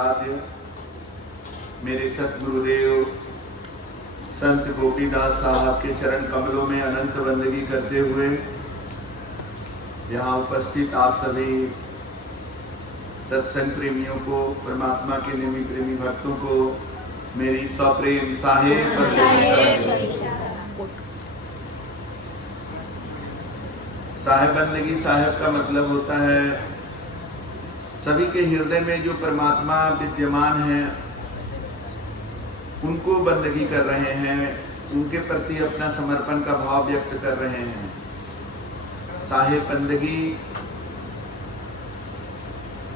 आराध्य मेरे सतगुरुदेव संत गोपीदास साहब के चरण कमलों में अनंत बंदगी करते हुए यहाँ उपस्थित आप सभी सत्संग प्रेमियों को, परमात्मा के नियमी प्रेमी भक्तों को मेरी सप्रेम साहेब बंदगी। साहेब का मतलब होता है सभी के हृदय में जो परमात्मा विद्यमान है उनको बंदगी कर रहे हैं, उनके प्रति अपना समर्पण का भाव व्यक्त कर रहे हैं। साहेब बंदगी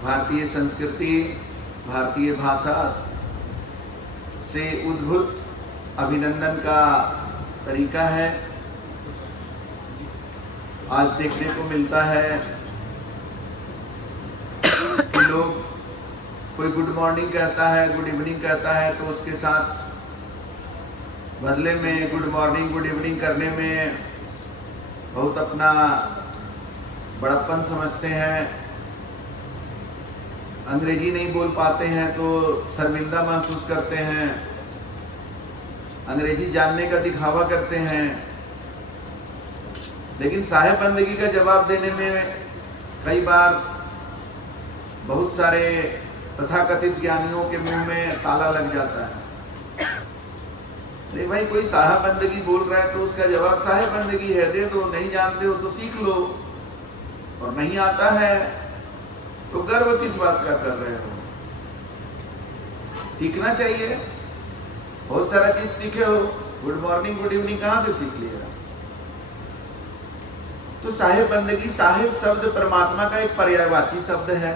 भारतीय संस्कृति, भारतीय भाषा से उद्भूत अभिनंदन का तरीका है। आज देखने को मिलता है कि लोग कोई गुड मॉर्निंग कहता है, गुड इवनिंग कहता है तो उसके साथ बदले में गुड मॉर्निंग गुड इवनिंग करने में बहुत अपना बड़प्पन समझते हैं। अंग्रेजी नहीं बोल पाते हैं तो शर्मिंदा महसूस करते हैं, अंग्रेजी जानने का दिखावा करते हैं। लेकिन साहेब बंदगी का जवाब देने में कई बार बहुत सारे तथाकथित ज्ञानियों के मुंह में ताला लग जाता है। नहीं भाई, कोई साहेब बंदगी बोल रहा है तो उसका जवाब साहेब बंदगी है, दे दो। नहीं जानते हो तो सीख लो, और नहीं आता है तो गर्व किस बात का कर रहे हो? सीखना चाहिए। बहुत सारा चीज सीखे हो, गुड मॉर्निंग गुड इवनिंग कहां से सीख लिया? तो साहेब बंदगी, साहेब शब्द परमात्मा का एक पर्यायवाची शब्द है।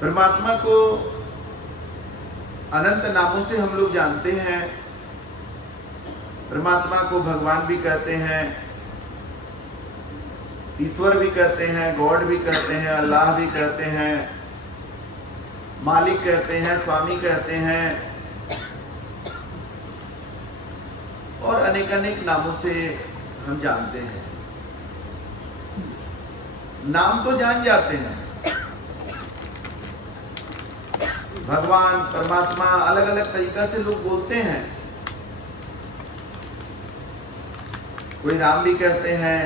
परमात्मा को अनंत नामों से हम लोग जानते हैं। परमात्मा को भगवान भी कहते हैं, ईश्वर भी कहते हैं, गॉड भी कहते हैं, अल्लाह भी कहते हैं, मालिक कहते हैं, स्वामी कहते हैं, और अनेक अनेक नामों से हम जानते हैं। नाम तो जान जाते हैं, भगवान परमात्मा अलग अलग तरीका से लोग बोलते हैं। कोई राम भी कहते हैं,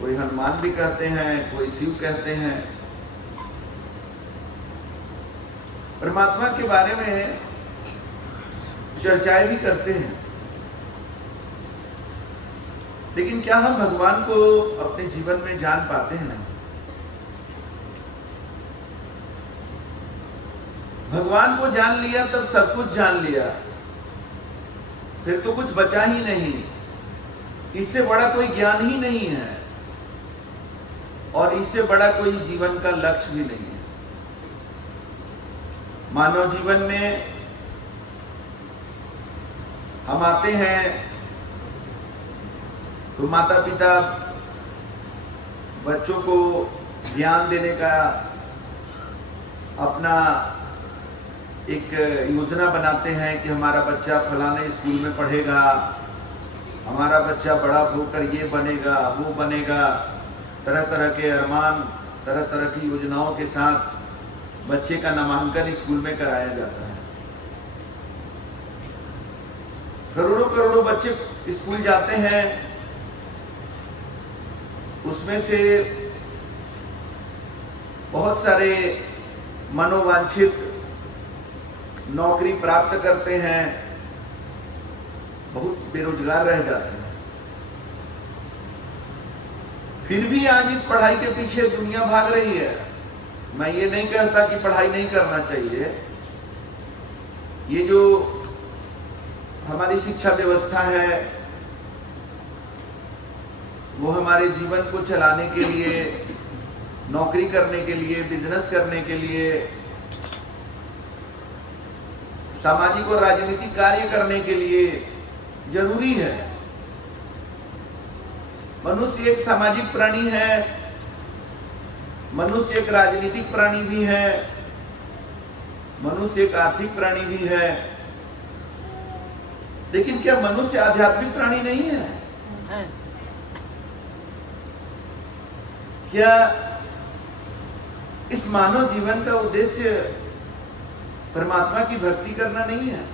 कोई हनुमान भी कहते हैं, कोई शिव कहते हैं। परमात्मा के बारे में चर्चाएं भी करते हैं। लेकिन क्या हम भगवान को अपने जीवन में जान पाते हैं? भगवान को जान लिया तब सब कुछ जान लिया, फिर तो कुछ बचा ही नहीं। इससे बड़ा कोई ज्ञान ही नहीं है, और इससे बड़ा कोई जीवन का लक्ष्य भी नहीं है। मानव जीवन में हम आते हैं तो माता पिता बच्चों को ज्ञान देने का अपना एक योजना बनाते हैं कि हमारा बच्चा फलाने स्कूल में पढ़ेगा, हमारा बच्चा बड़ा होकर ये बनेगा वो बनेगा। तरह तरह के अरमान, तरह तरह की योजनाओं के साथ बच्चे का नामांकन स्कूल में कराया जाता है। करोड़ों करोड़ों बच्चे स्कूल जाते हैं, उसमें से बहुत सारे मनोवांछित नौकरी प्राप्त करते हैं, बहुत बेरोजगार रह जाते हैं। फिर भी आज इस पढ़ाई के पीछे दुनिया भाग रही है। मैं ये नहीं कहता कि पढ़ाई नहीं करना चाहिए। ये जो हमारी शिक्षा व्यवस्था है वो हमारे जीवन को चलाने के लिए, नौकरी करने के लिए, बिजनेस करने के लिए, सामाजिक और राजनीतिक कार्य करने के लिए जरूरी है। मनुष्य एक सामाजिक प्राणी है, मनुष्य एक राजनीतिक प्राणी भी है, मनुष्य एक आर्थिक प्राणी भी है। लेकिन क्या मनुष्य आध्यात्मिक प्राणी नहीं है? क्या इस मानव जीवन का उद्देश्य परमात्मा की भक्ति करना नहीं है।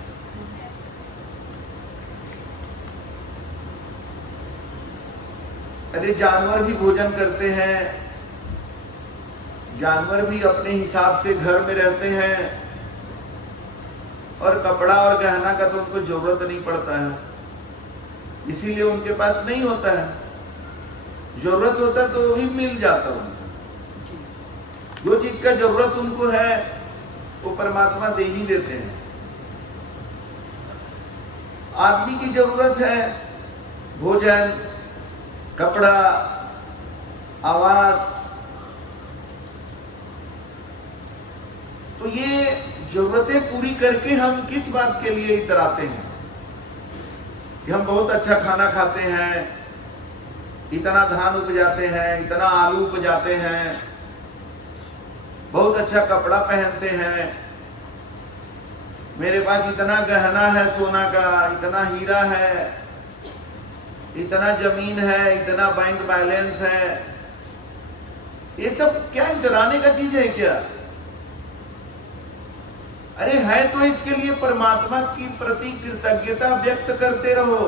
अरे जानवर भी भोजन करते हैं, जानवर भी अपने हिसाब से घर में रहते हैं, और कपड़ा और गहना का तो उनको जरूरत नहीं पड़ता है, इसीलिए उनके पास नहीं होता है। जरूरत होता तो भी मिल जाता उनको। जो चीज का जरूरत उनको है वो परमात्मा दे ही देते हैं। आदमी की जरूरत है भोजन, कपड़ा, आवास, तो ये जरूरतें पूरी करके हम किस बात के लिए इतराते हैं कि हम बहुत अच्छा खाना खाते हैं, इतना धान उपजाते हैं, इतना आलू उपजाते हैं, बहुत अच्छा कपड़ा पहनते हैं, मेरे पास इतना गहना है सोना का, इतना हीरा है, इतना जमीन है, इतना बैंक बैलेंस है। ये सब क्या इतराने का चीज है क्या? अरे है तो इसके लिए परमात्मा की प्रति कृतज्ञता व्यक्त करते रहो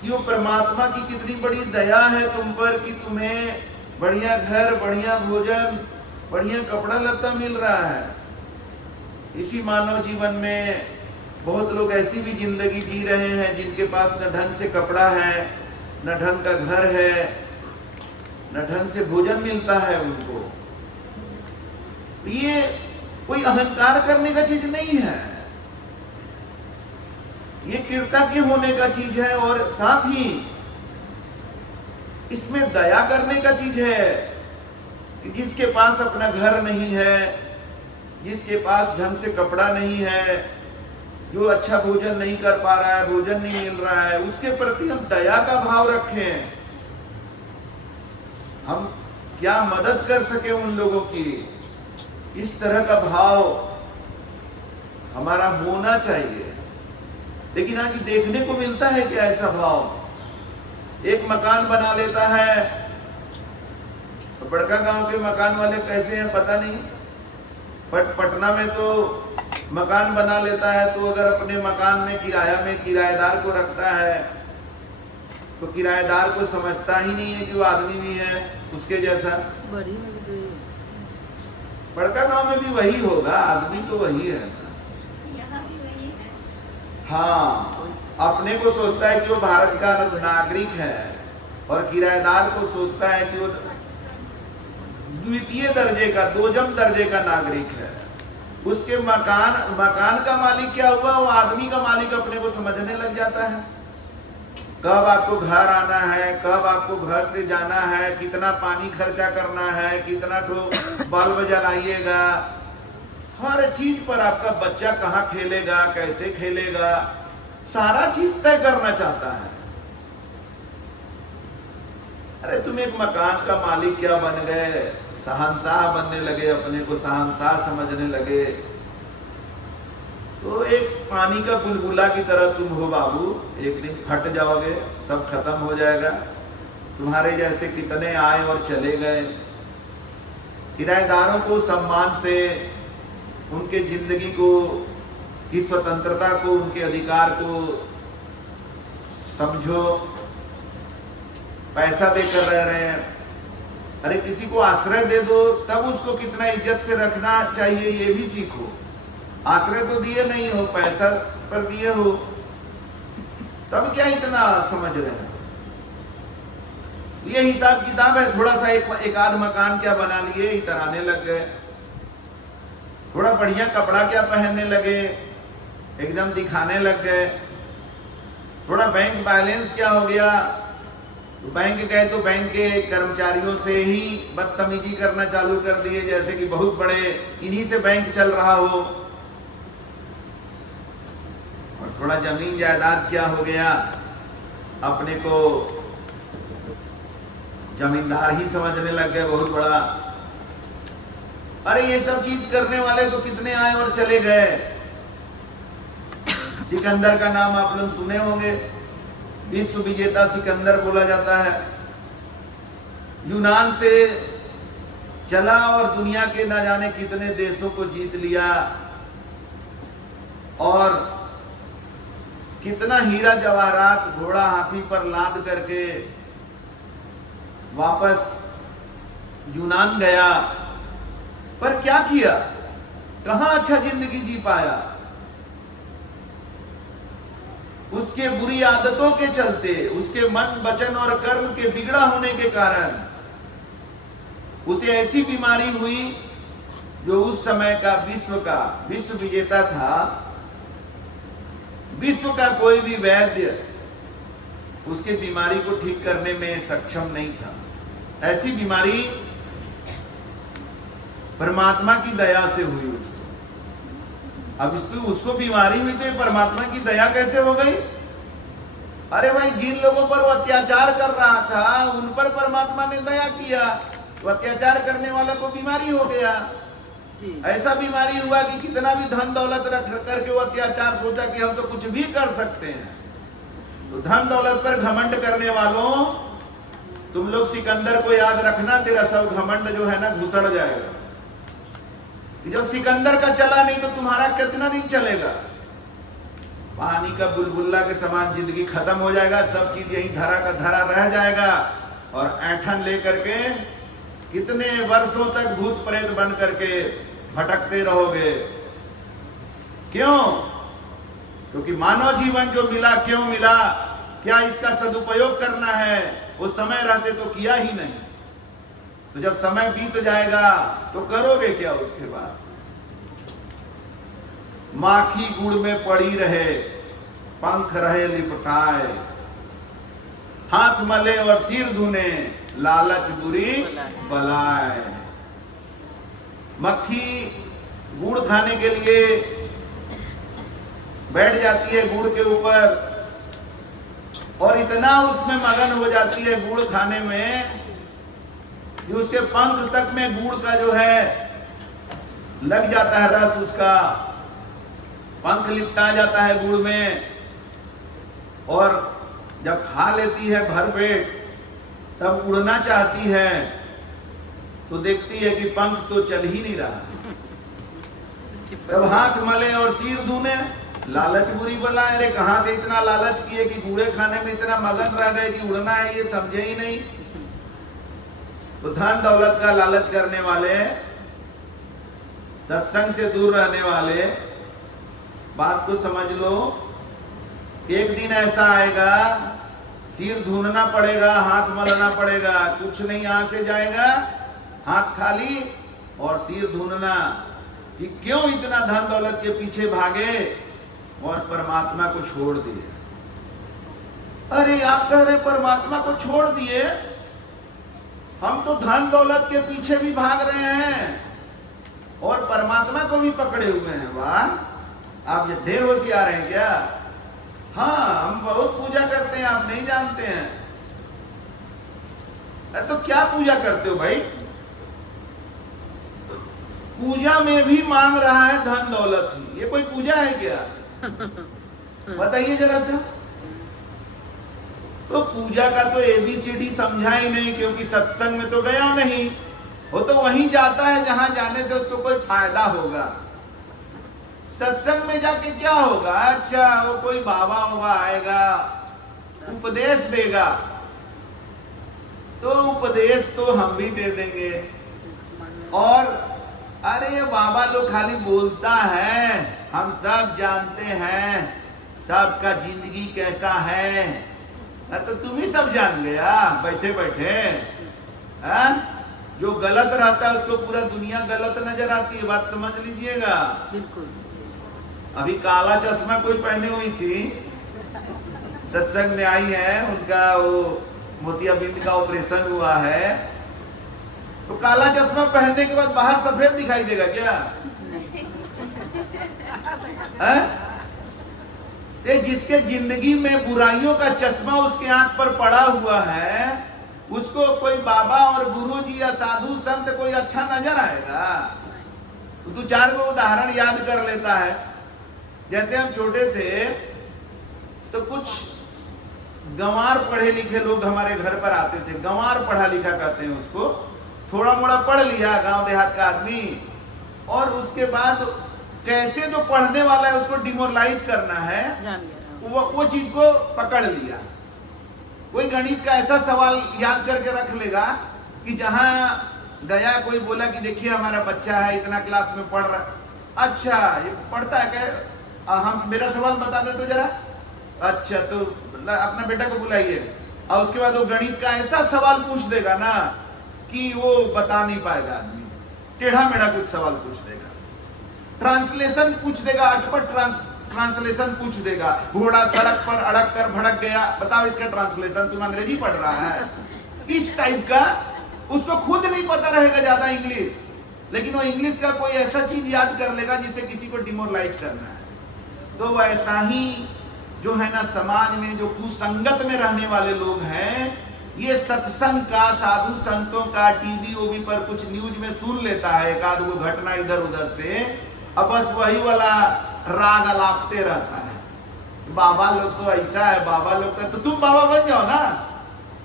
कि वो परमात्मा की कितनी बड़ी दया है तुम पर कि तुम्हें बढ़िया घर, बढ़िया भोजन, बढ़िया कपड़ा लत्ता मिल रहा है। इसी मानव जीवन में बहुत लोग ऐसी भी जिंदगी जी रहे हैं जिनके पास न ढंग से कपड़ा है, न ढंग का घर है, न ढंग से भोजन मिलता है उनको। ये कोई अहंकार करने का चीज नहीं है, ये कृतज्ञ होने का चीज है, और साथ ही इसमें दया करने का चीज है कि जिसके पास अपना घर नहीं है, जिसके पास ढंग से कपड़ा नहीं है, जो अच्छा भोजन नहीं कर पा रहा है, भोजन नहीं मिल रहा है, उसके प्रति हम दया का भाव रखें। हम क्या मदद कर सके उन लोगों की, इस तरह का भाव हमारा होना चाहिए। लेकिन आगे देखने को मिलता है कि ऐसा भाव एक मकान बना लेता है, तो बड़का गांव के मकान वाले कैसे हैं पता नहीं, बट पटना में तो मकान बना लेता है, तो अगर अपने मकान में किराया में किराएदार को रखता है तो किराएदार को समझता ही नहीं है कि वो आदमी भी है उसके जैसा। बड़का गांव में भी वही होगा, आदमी तो वही है। यहाँ भी वही है। हाँ, अपने को सोचता है कि वो भारत का नागरिक है, और किराएदार को सोचता है कि वो द्वितीय दर्जे का, दोजम दर्जे का नागरिक है। उसके मकान का मालिक क्या हुआ, वो आदमी का मालिक अपने को समझने लग जाता है। कब आपको घर आना है, कब आपको घर से जाना है, कितना पानी खर्चा करना है, कितना ठो बल्ब जलाइएगा, हर चीज पर आपका बच्चा कहाँ खेलेगा, कैसे खेलेगा, सारा चीज तय करना चाहता है। अरे तुम एक मकान का मालिक क्या बन गए, शहंशाह बनने लगे, अपने को शहंशाह समझने लगे। तो एक पानी का बुलबुला की तरह तुम हो बाबू, एक दिन फट जाओगे, सब खत्म हो जाएगा। तुम्हारे जैसे कितने आए और चले गए। किराएदारों को सम्मान से उनके जिंदगी को, की स्वतंत्रता को, उनके अधिकार को समझो। पैसा देकर रह रहे हैं, अरे किसी को आश्रय दे दो, तब उसको कितना इज्जत से रखना चाहिए ये भी सीखो। आश्रय तो दिए नहीं हो, पैसा पर दिए हो, तब क्या इतना समझ रहे हैं। ये हिसाब किताब है। थोड़ा सा एक आध मकान क्या बना लिए, इतराने लग गए। थोड़ा बढ़िया कपड़ा क्या पहनने लगे, एकदम दिखाने लग गए। थोड़ा बैंक बैलेंस क्या हो गया, तो बैंक गए तो बैंक के कर्मचारियों से ही बदतमीजी करना चालू कर दिए, जैसे कि बहुत बड़े इन्हीं से बैंक चल रहा हो। और थोड़ा जमीन जायदाद क्या हो गया, अपने को जमींदार ही समझने लग गए, बहुत बड़ा। अरे ये सब चीज करने वाले तो कितने आए और चले गए। सिकंदर का नाम आप लोग सुने होंगे, विश्व विजेता सिकंदर बोला जाता है। यूनान से चला और दुनिया के न जाने कितने देशों को जीत लिया और कितना हीरा जवाहरात घोड़ा हाथी पर लाद करके वापस यूनान गया। पर क्या किया, कहां अच्छा जिंदगी जी पाया? उसके बुरी आदतों के चलते, उसके मन वचन और कर्म के बिगड़ा होने के कारण उसे ऐसी बीमारी हुई जो उस समय का विश्व विजेता था। विश्व का कोई भी वैद्य उसके बीमारी को ठीक करने में सक्षम नहीं था। ऐसी बीमारी परमात्मा की दया से हुई उसको। अब उसको बीमारी हुई तो ये परमात्मा की दया कैसे हो गई? अरे भाई, जिन लोगों पर वो अत्याचार कर रहा था उन पर परमात्मा ने दया किया, तो अत्याचार करने वाला को बीमारी हो गया। ऐसा बीमारी हुआ कि कितना भी धन दौलत रख करके वो अत्याचार सोचा कि हम तो कुछ भी कर सकते हैं। तो धन दौलत पर घमंड करने वालों, तुम लोग सिकंदर को याद रखना, तेरा सब घमंड जो है ना घुसड़ जाएगा। जब सिकंदर का चला नहीं तो तुम्हारा कितना दिन चलेगा? पानी का बुलबुल्ला के समान जिंदगी खत्म हो जाएगा, सब चीज यही धरा का धरा रह जाएगा और ऐठन लेकर के कितने वर्षों तक भूत प्रेत बन करके भटकते रहोगे। क्यों? क्योंकि मानव जीवन जो मिला, क्यों मिला? क्या इसका सदुपयोग करना है? वो समय रहते तो किया ही नहीं, तो जब समय बीत जाएगा तो करोगे क्या उसके बाद? माखी गुड़ में पड़ी रहे, पंख रहे लिपटाए, हाथ मले और सिर धुने, लालच बुरी बलाए। मक्खी गुड़ खाने के लिए बैठ जाती है गुड़ के ऊपर और इतना उसमें मगन हो जाती है गुड़ खाने में कि उसके पंख तक में गुड़ का जो है लग जाता है रस, उसका पंख लिपटा जाता है गुड़ में। और जब खा लेती है भर पेट, तब उड़ना चाहती है तो देखती है कि पंख तो चल ही नहीं रहा। जब हाथ मले और सिर धुने, लालच बुरी बलाए। अरे कहां से इतना लालच किए कि गुड़े खाने में इतना मगन रह गए कि उड़ना है ये समझे ही नहीं। तो धन दौलत का लालच करने वाले, सत्संग से दूर रहने वाले, बात को समझ लो, एक दिन ऐसा आएगा सिर धुनना पड़ेगा, हाथ मलना पड़ेगा, कुछ नहीं यहां से जाएगा, हाथ खाली और सिर धुनना कि क्यों इतना धन दौलत के पीछे भागे और परमात्मा को छोड़ दिए। अरे आप कह रहे परमात्मा को छोड़ दिए, हम तो धन दौलत के पीछे भी भाग रहे हैं और परमात्मा को भी पकड़े हुए हैं। वाह, आप ये ढेर होशियार हैं क्या? हाँ, हम बहुत पूजा करते हैं, आप नहीं जानते हैं। अरे तो क्या पूजा करते हो भाई? पूजा में भी मांग रहा है धन दौलत ही, ये कोई पूजा है क्या? बताइए जरा सा। तो पूजा का तो ABCD समझा ही नहीं, क्योंकि सत्संग में तो गया नहीं, वो तो वहीं जाता है जहां जाने से उसको कोई फायदा होगा। सत्संग में जाके क्या होगा? अच्छा, वो कोई बाबा होगा आएगा, उपदेश देगा, तो उपदेश तो हम भी दे देंगे। और अरे बाबा लोग खाली बोलता है, हम सब जानते हैं सबका जिंदगी कैसा है। तो तुम ही सब जान लिया बैठे बैठे। जो गलत रहता है उसको पूरा दुनिया गलत नजर आती है, बात समझ लीजिएगा। बिल्कुल। अभी काला चश्मा कोई पहने हुई थी, सत्संग में आई है, उनका वो मोतियाबिंद का ऑपरेशन हुआ है, तो काला चश्मा पहनने के बाद बाहर सफेद दिखाई देगा क्या? ये जिसके जिंदगी में बुराइयों का चश्मा उसके आंख पर पड़ा हुआ है, उसको कोई बाबा और गुरुजी या साधु संत कोई अच्छा नजर आएगा? तो दो चार को उदाहरण याद कर लेता है। जैसे हम छोटे थे तो कुछ गंवार पढ़े लिखे लोग हमारे घर पर आते थे, गंवार पढ़ा लिखा कहते हैं उसको। थोड़ा मोड़ा पढ़ लिया गांव देहात का आदमी, और उसके बाद कैसे जो पढ़ने वाला है उसको डिमोरलाइज करना है वो चीज को पकड़ लिया। कोई गणित का ऐसा सवाल याद करके रख लेगा कि जहां गया कोई बोला कि देखिए हमारा बच्चा है इतना क्लास में पढ़ रहा, अच्छा ये पढ़ता है क्या, हम मेरा सवाल बता दे तो जरा, अच्छा तो अपना बेटा को बुलाइए, और उसके बाद वो गणित का ऐसा सवाल पूछ देगा ना कि वो बता नहीं पाएगा आदमी, टेढ़ा मेढ़ा कुछ सवाल पूछ देगा, ट्रांसलेशन पूछ देगा, अटपट ट्रांसलेशन पूछ देगा, घोड़ा सड़क पर अड़क कर भड़क गया, बताओ इसका ट्रांसलेशन, तुम अंग्रेजी पढ़ रहा है, इस टाइप का। उसको खुद नहीं पता रहेगा ज्यादा इंग्लिश, लेकिन वो इंग्लिश का कोई ऐसा चीज याद कर लेगा जिसे किसी को डिमोरलाइज करना है। तो वैसा ही जो है ना समाज में जो कुसंगत में रहने वाले लोग हैं, ये सत्संग का, साधु संतों का टीवी ओवी पर कुछ न्यूज में सुन लेता है, एक आध वो घटना इधर उधर से, अब बस वही वाला राग अलापते रहता है। बाबा लोग तो ऐसा है, बाबा लोग तो तुम बाबा बन जाओ ना,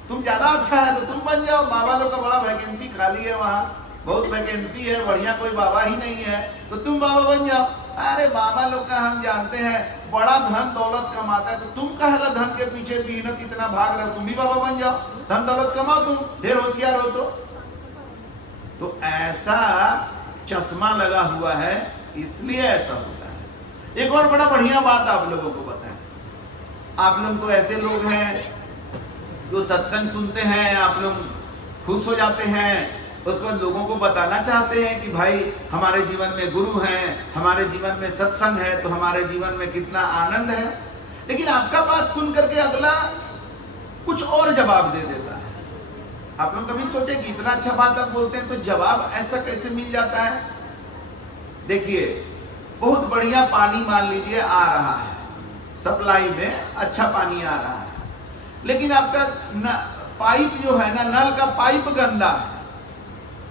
तुम ज्यादा अच्छा है तो तुम बन जाओ, बाबा लोग का बड़ा वैकेंसी खाली है, वहां बहुत वैकेंसी है, बढ़िया कोई बाबा ही नहीं है, तो तुम बाबा बन जाओ। अरे बाबा लोग का हम जानते हैं बड़ा धन दौलत कमाता है, तो तुम कहला धन के पीछे मेहनत इतना भाग रहे हो, तुम भी बाबा बन जाओ, धन दौलत कमाओ, तुम ढेर होशियार हो तो ऐसा चश्मा लगा हुआ है, इसलिए ऐसा होता है। एक और बड़ा बढ़िया बात आप लोगों को बताएं, आप लोग तो ऐसे लोग हैं जो सत्संग सुनते हैं, आप लोग खुश हो जाते हैं, उसके बाद लोगों को बताना चाहते हैं कि भाई हमारे जीवन में गुरु हैं, हमारे जीवन में सत्संग है, तो हमारे जीवन में कितना आनंद है। लेकिन आपका बात सुन करके अगला कुछ और जवाब दे देता है। आप लोग कभी सोचे कि इतना अच्छा बात आप बोलते हैं तो जवाब ऐसा कैसे मिल जाता है। देखिए बहुत बढ़िया पानी मान लीजिए आ रहा है, सप्लाई में अच्छा पानी आ रहा है, लेकिन आपका पाइप जो है ना, नल का पाइप गंदा है,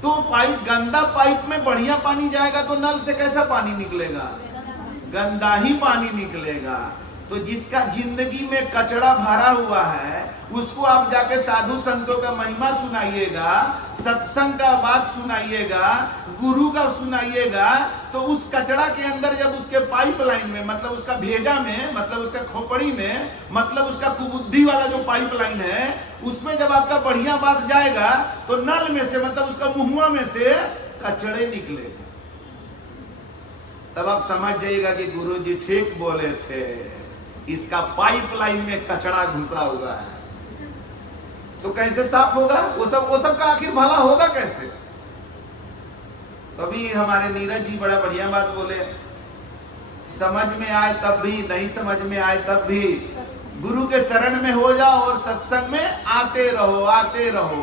तो पाइप गंदा पाइप में बढ़िया पानी जाएगा तो नल से कैसा पानी निकलेगा, गंदा ही पानी निकलेगा। तो जिसका जिंदगी में कचरा भरा हुआ है उसको आप जाके साधु संतों का महिमा सुनाइएगा, सत्संग का बात सुनाइएगा, गुरु का सुनाइएगा, तो उस कचरा के अंदर जब उसके पाइपलाइन में, मतलब उसका भेजा में, मतलब उसका खोपड़ी में, मतलब उसका कुबुद्धि वाला जो पाइपलाइन है उसमें जब आपका बढ़िया बात जाएगा तो नल में से, मतलब उसका मुहुआ में से कचड़े निकलेगा। तब आप समझ जाइएगा कि गुरु जी ठीक बोले थे, इसका पाइपलाइन में कचरा घुसा हुआ है। तो कैसे साफ होगा वो सब का आखिर भला होगा कैसे। तभी हमारे नीरज जी बड़ा बढ़िया बात बोले, समझ में आए तब भी, नहीं समझ में आए तब भी गुरु के शरण में हो जाओ और सत्संग में आते रहो, आते रहो।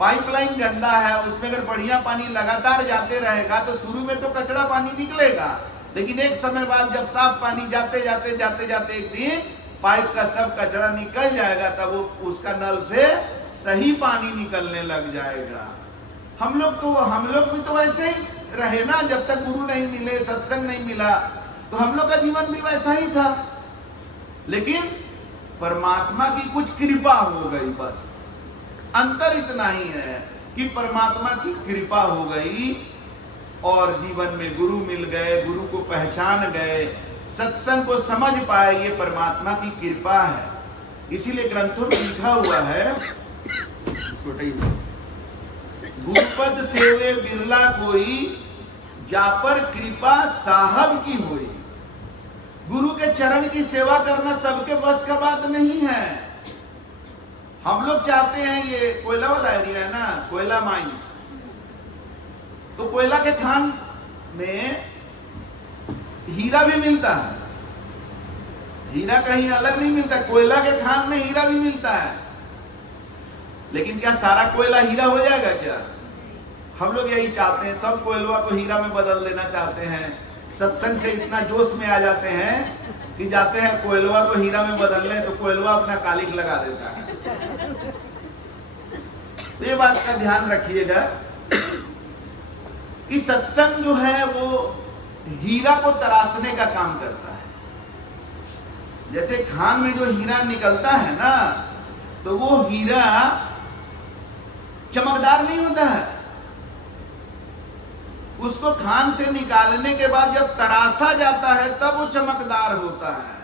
पाइपलाइन गंदा है, उसमें अगर बढ़िया पानी लगातार जाते रहेगा तो शुरू में तो कचरा पानी निकलेगा, लेकिन एक समय बाद जब साफ पानी जाते जाते जाते जाते एक दिन पाइप का सब कचरा निकल जाएगा, तब वो उसका नल से सही पानी निकलने लग जाएगा। हम लोग भी तो ऐसे ही रहे ना, जब तक गुरु नहीं मिले, सत्संग नहीं मिला, तो हम लोग का जीवन भी वैसा ही था। लेकिन परमात्मा की कुछ कृपा हो गई, बस अंतर इतना ही है कि परमात्मा की कृपा हो गई और जीवन में गुरु मिल गए, गुरु को पहचान गए, सत्संग को समझ पाए, ये परमात्मा की कृपा है। इसीलिए ग्रंथों में लिखा हुआ है, गुरुपद सेवे बिरला कोई, जापर कृपा साहब की हुई। गुरु के चरण की सेवा करना सबके बस का बात नहीं है। हम लोग चाहते हैं, ये कोयला वाला एरिया है ना, कोयला माइंस, तो कोयला के खान में हीरा भी मिलता है, हीरा कहीं अलग नहीं मिलता, कोयला के खान में हीरा भी मिलता है। लेकिन क्या सारा कोयला हीरा हो जाएगा क्या? हम लोग यही चाहते हैं, सब कोयलवा को हीरा में बदल देना चाहते हैं। सत्संग से इतना जोश में आ जाते हैं कि जाते हैं कोयलवा को हीरा में बदलने, तो कोयलवा अपना कालिक लगा देता है। ये बात का ध्यान रखिएगा कि सत्संग जो है वो हीरा को तराशने का काम करता है। जैसे खान में जो हीरा निकलता है ना, तो वो हीरा चमकदार नहीं होता है। उसको खान से निकालने के बाद जब तराशा जाता है तब वो चमकदार होता है।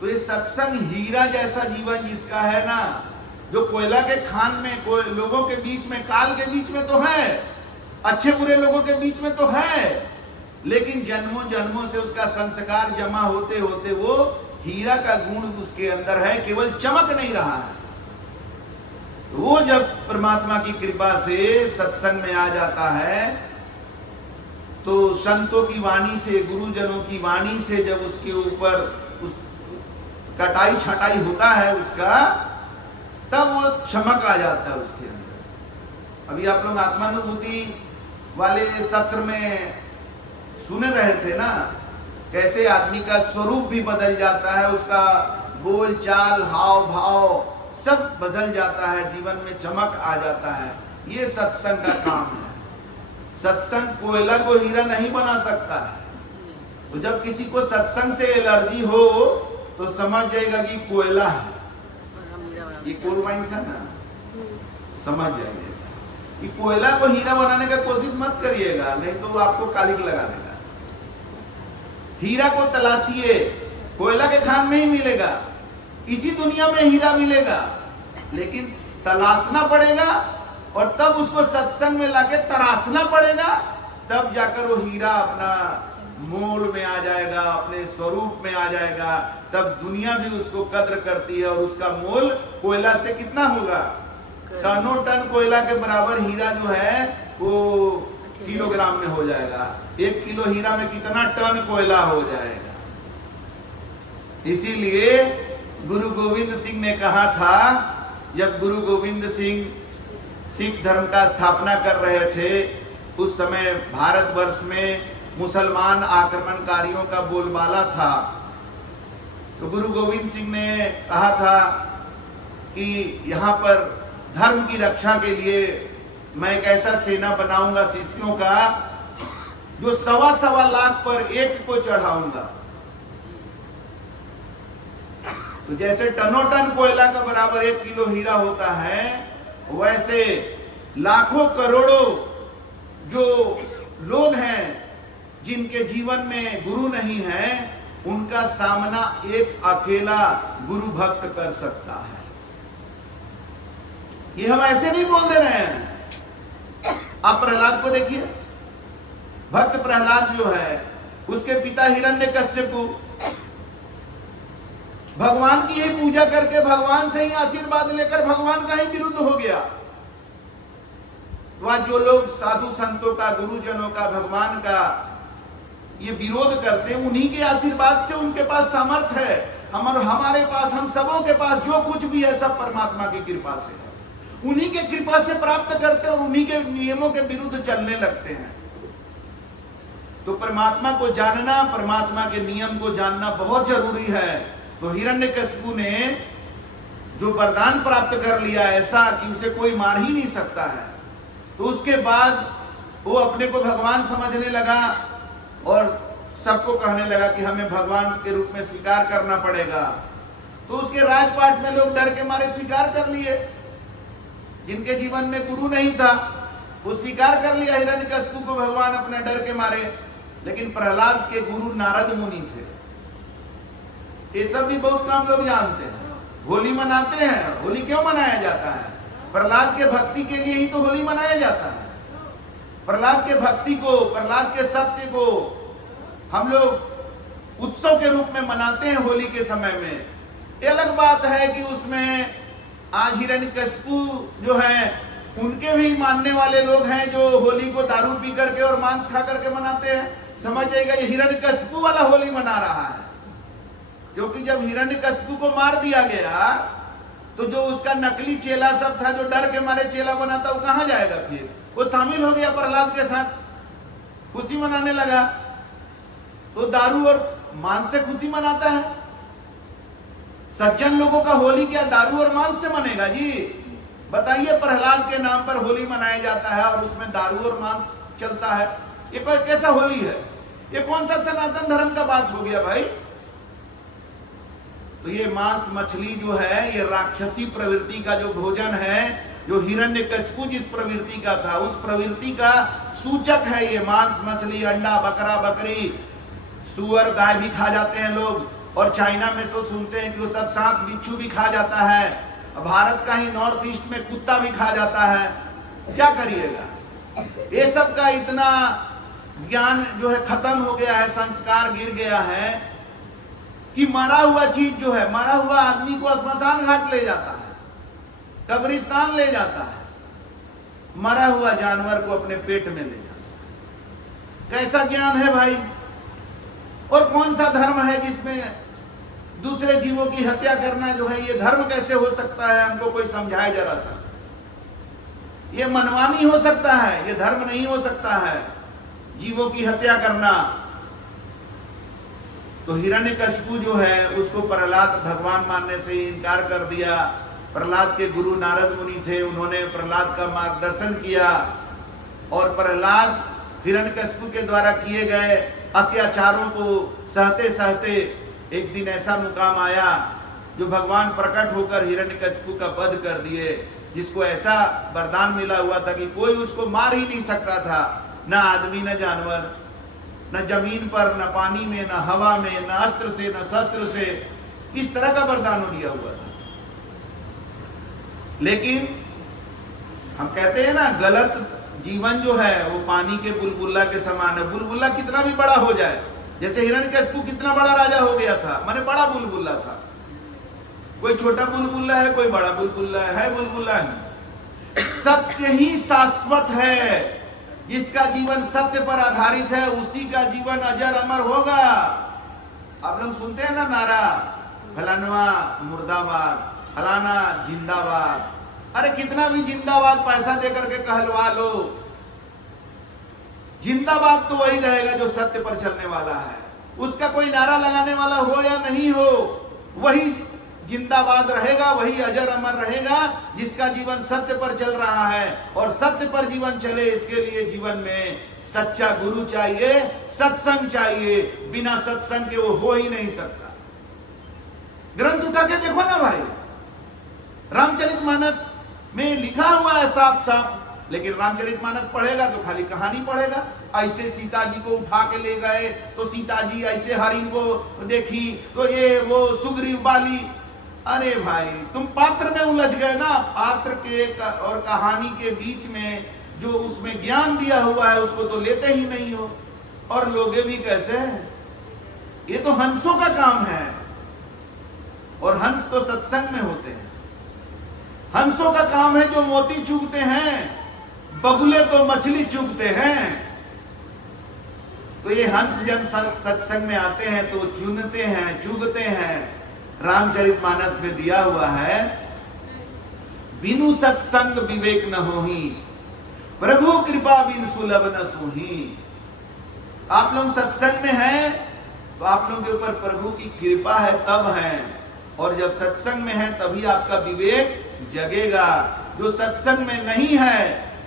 तो ये सत्संग हीरा जैसा जीवन जिसका है ना, जो कोयला के खान में लोगों के बीच में, काल के बीच में तो है, अच्छे बुरे लोगों के बीच में तो है, लेकिन जन्मों जन्मों से उसका संस्कार जमा होते होते वो हीरा का गुण उसके अंदर है, केवल चमक नहीं रहा है। वो जब परमात्मा की कृपा से सत्संग में आ जाता है तो संतों की वाणी से, गुरुजनों की वाणी से जब उसके ऊपर उस कटाई छटाई होता है उसका, तब वो चमक आ जाता है उसके अंदर। अभी आप लोग आत्मानुभूति वाले सत्र में सुन रहे थे ना, कैसे आदमी का स्वरूप भी बदल जाता है, उसका बोल चाल, हाव भाव सब बदल जाता है, जीवन में चमक आ जाता है। ये सत्संग का काम है। सत्संग कोयला को हीरा नहीं बना सकता है। तो जब किसी को सत्संग से एलर्जी हो तो समझ जाएगा कि कोयला है, ये कोल माइंस है ना, समझ जाइएगा कि कोयला को हीरा बनाने का कोशिश मत करिएगा, नहीं तो आपको कालिक लगा देगा। हीरा को तलाशिए, कोयला के खान में ही मिलेगा, इसी दुनिया में हीरा मिलेगा, लेकिन तलाशना पड़ेगा और तब उसको सत्संग में लाके तराशना पड़ेगा, तब जाकर वो हीरा अपना मोल में आ जाएगा, अपने स्वरूप में आ जाएगा। तब दुनिया भी उसको कद्र करती है और उसका मोल कोयला से कितना होगा, टनों टन कोयला के बराबर हीरा जो है वो किलोग्राम में हो जाएगा। 1 किलो हीरा में कितना टन कोयला हो जाएगा। इसीलिए गुरु गोविंद सिंह ने कहा था, जब गुरु गोविंद सिंह सिख धर्म का स्थापना कर रहे थे, उस समय भारतवर्ष में मुसलमान आक्रमणकारियों का बोलबाला था। तो गुरु गोविंद सिंह ने कहा था कि यहाँ पर धर्म की रक्षा के लिए मैं एक ऐसा सेना बनाऊंगा शिष्यों का, जो 1.25 लाख पर एक को चढ़ाऊंगा। तो जैसे टनों टन कोयला का बराबर 1 किलो हीरा होता है, वैसे लाखों करोड़ों जो लोग हैं जिनके जीवन में गुरु नहीं है, उनका सामना एक अकेला गुरु भक्त कर सकता है। ये हम ऐसे नहीं बोल दे रहे हैं। आप प्रहलाद को देखिए, भक्त प्रहलाद जो है, उसके पिता हिरण्यकश्यपु भगवान की ही पूजा करके भगवान से ही आशीर्वाद लेकर भगवान का ही विरुद्ध हो गया। तो आज जो लोग साधु संतों का, गुरुजनों का, भगवान का ये विरोध करते हैं, उन्हीं के आशीर्वाद से उनके पास सामर्थ्य है। हमारे पास, हम सबों के पास जो कुछ भी है सब परमात्मा की कृपा से है। उन्हीं के कृपा से प्राप्त करते हैं और उन्हीं के नियमों के विरुद्ध चलने लगते हैं। तो परमात्मा को जानना, परमात्मा के नियम को जानना बहुत जरूरी है। तो हिरण्यकशिपु ने जो वरदान प्राप्त कर लिया ऐसा कि उसे कोई मार ही नहीं सकता है, तो उसके बाद वो अपने को भगवान समझने लगा और सबको कहने लगा कि हमें भगवान के रूप में स्वीकार करना पड़ेगा। तो उसके राजपाट में लोग डर के मारे स्वीकार कर लिए। जिनके जीवन में गुरु नहीं था वो स्वीकार कर लिया हिरण्यकशिपु को भगवान अपने डर के मारे। लेकिन प्रहलाद के गुरु नारद मुनि थे। ये सब भी बहुत कम लोग जानते हैं। होली मनाते हैं, होली क्यों मनाया जाता है? प्रहलाद के भक्ति के लिए ही तो होली मनाया जाता है। प्रहलाद के भक्ति को, प्रहलाद के सत्य को हम लोग उत्सव के रूप में मनाते हैं होली के समय में। ये अलग बात है कि उसमें आज हिरण्यकशिपु जो है, उनके भी मानने वाले लोग हैं जो होली को दारू पी करके और मांस खा करके मनाते हैं। समझ जाएगा ये हिरण्यकशिपु वाला होली मना रहा है, क्योंकि जब हिरण्यकशिपु को मार दिया गया तो जो उसका नकली चेला सब था, जो डर के मारे चेला बना था, वो कहां जाएगा? फिर वो शामिल हो गया प्रहलाद के साथ, खुशी मनाने लगा। तो दारू और मांस से खुशी मनाता है? सज्जन लोगों का होली क्या दारू और मांस से मनेगा जी? बताइए, प्रहलाद के नाम पर होली मनाया जाता है और उसमें दारू और मांस चलता है। ये कोई कैसा होली है? ये कौन सा सनातन धर्म का बात हो गया भाई? तो ये मांस मछली जो है, ये राक्षसी प्रवृत्ति का जो भोजन है, जो हिरण्यकशिपु जिस प्रवृत्ति का था, उस प्रवृत्ति का सूचक है ये। मांस, मछली, अंडा, बकरा, बकरी, सुअर, गाय भी खा जाते हैं लोग, और चाइना में तो सुनते हैं कि वो सब सांप बिच्छू भी खा जाता है। भारत का ही नॉर्थ ईस्ट में कुत्ता भी खा जाता है। क्या करिएगा, ये सब का इतना ज्ञान जो है खत्म हो गया है, संस्कार गिर गया है कि मरा हुआ चीज जो है, मरा हुआ आदमी को श्मशान घाट ले जाता है, कब्रिस्तान ले जाता है, मरा हुआ जानवर को अपने पेट में ले जाता है। कैसा ज्ञान है भाई? और कौन सा धर्म है जिसमें दूसरे जीवों की हत्या करना जो है, ये धर्म कैसे हो सकता है? हमको कोई समझाए जरा सा। ये मनमानी हो सकता है, ये धर्म नहीं हो सकता है जीवों की हत्या करना। तो हिरण्यकशिपु जो है उसको प्रहलाद भगवान मानने से इनकार कर दिया। प्रहलाद के गुरु नारद मुनि थे, उन्होंने प्रहलाद का मार्गदर्शन किया, और प्रहलाद हिरण्यकशिपु के द्वारा किए गए अत्याचारों को सहते सहते एक दिन ऐसा मुकाम आया जो भगवान प्रकट होकर हिरण्यकशिपु का वध कर दिए, जिसको ऐसा वरदान मिला हुआ था कि कोई उसको मार ही नहीं सकता था, न आदमी न जानवर, न जमीन पर, न पानी में, न हवा में, न अस्त्र से, न शस्त्र से। इस तरह का वरदान दिया हुआ था। लेकिन हम कहते हैं ना, गलत जीवन जो है वो पानी के बुलबुला के समान है। बुलबुला कितना भी बड़ा हो जाए, जैसे हिरण्यकशिपु कितना बड़ा राजा हो गया था, माने बड़ा बुलबुला था। कोई छोटा बुलबुला है, कोई बड़ा बुलबुला है, बुलबुला है। सत्य ही शाश्वत है, जिसका जीवन सत्य पर आधारित है उसी का जीवन अजर अमर होगा। आप लोग सुनते हैं ना नारा, फलानवा मुर्दाबाद, फलाना जिंदाबाद। अरे कितना भी जिंदाबाद पैसा देकर के कहलवा लो, जिंदाबाद तो वही रहेगा जो सत्य पर चलने वाला है। उसका कोई नारा लगाने वाला हो या नहीं हो, वही जिंदाबाद रहेगा, वही अजर अमर रहेगा जिसका जीवन सत्य पर चल रहा है। और सत्य पर जीवन चले, इसके लिए जीवन में सच्चा गुरु चाहिए, सत्संग चाहिए। बिना सत्संग के वो हो ही नहीं सकता। ग्रंथ उठा के देखो ना भाई, रामचरितमानस में लिखा हुआ है साफ साफ, लेकिन रामचरितमानस पढ़ेगा तो खाली कहानी पढ़ेगा। ऐसे सीता जी को उठा के ले गए तो सीता जी ऐसे हरिण को देखी, तो ये वो सुग्रीव बाली। अरे भाई तुम पात्र में उलझ गए ना, पात्र के और कहानी के बीच में जो उसमें ज्ञान दिया हुआ है उसको तो लेते ही नहीं हो, और लोगे भी कैसे? ये तो हंसों का काम है, और हंस तो सत्संग में होते हैं। हंसों का काम है जो मोती चुगते हैं, बगुले तो मछली चुगते हैं। तो ये हंस जब सत्संग में आते हैं तो चुनते हैं, चुगते हैं। रामचरितमानस में दिया हुआ है, बिनु सत्संग विवेक न होही, प्रभु कृपा बिन सुलभ न सोही। आप लोग सत्संग में हैं तो आप लोगों के ऊपर प्रभु की कृपा है, तब है। और जब सत्संग में है तभी आपका विवेक जगेगा। जो सत्संग में नहीं है,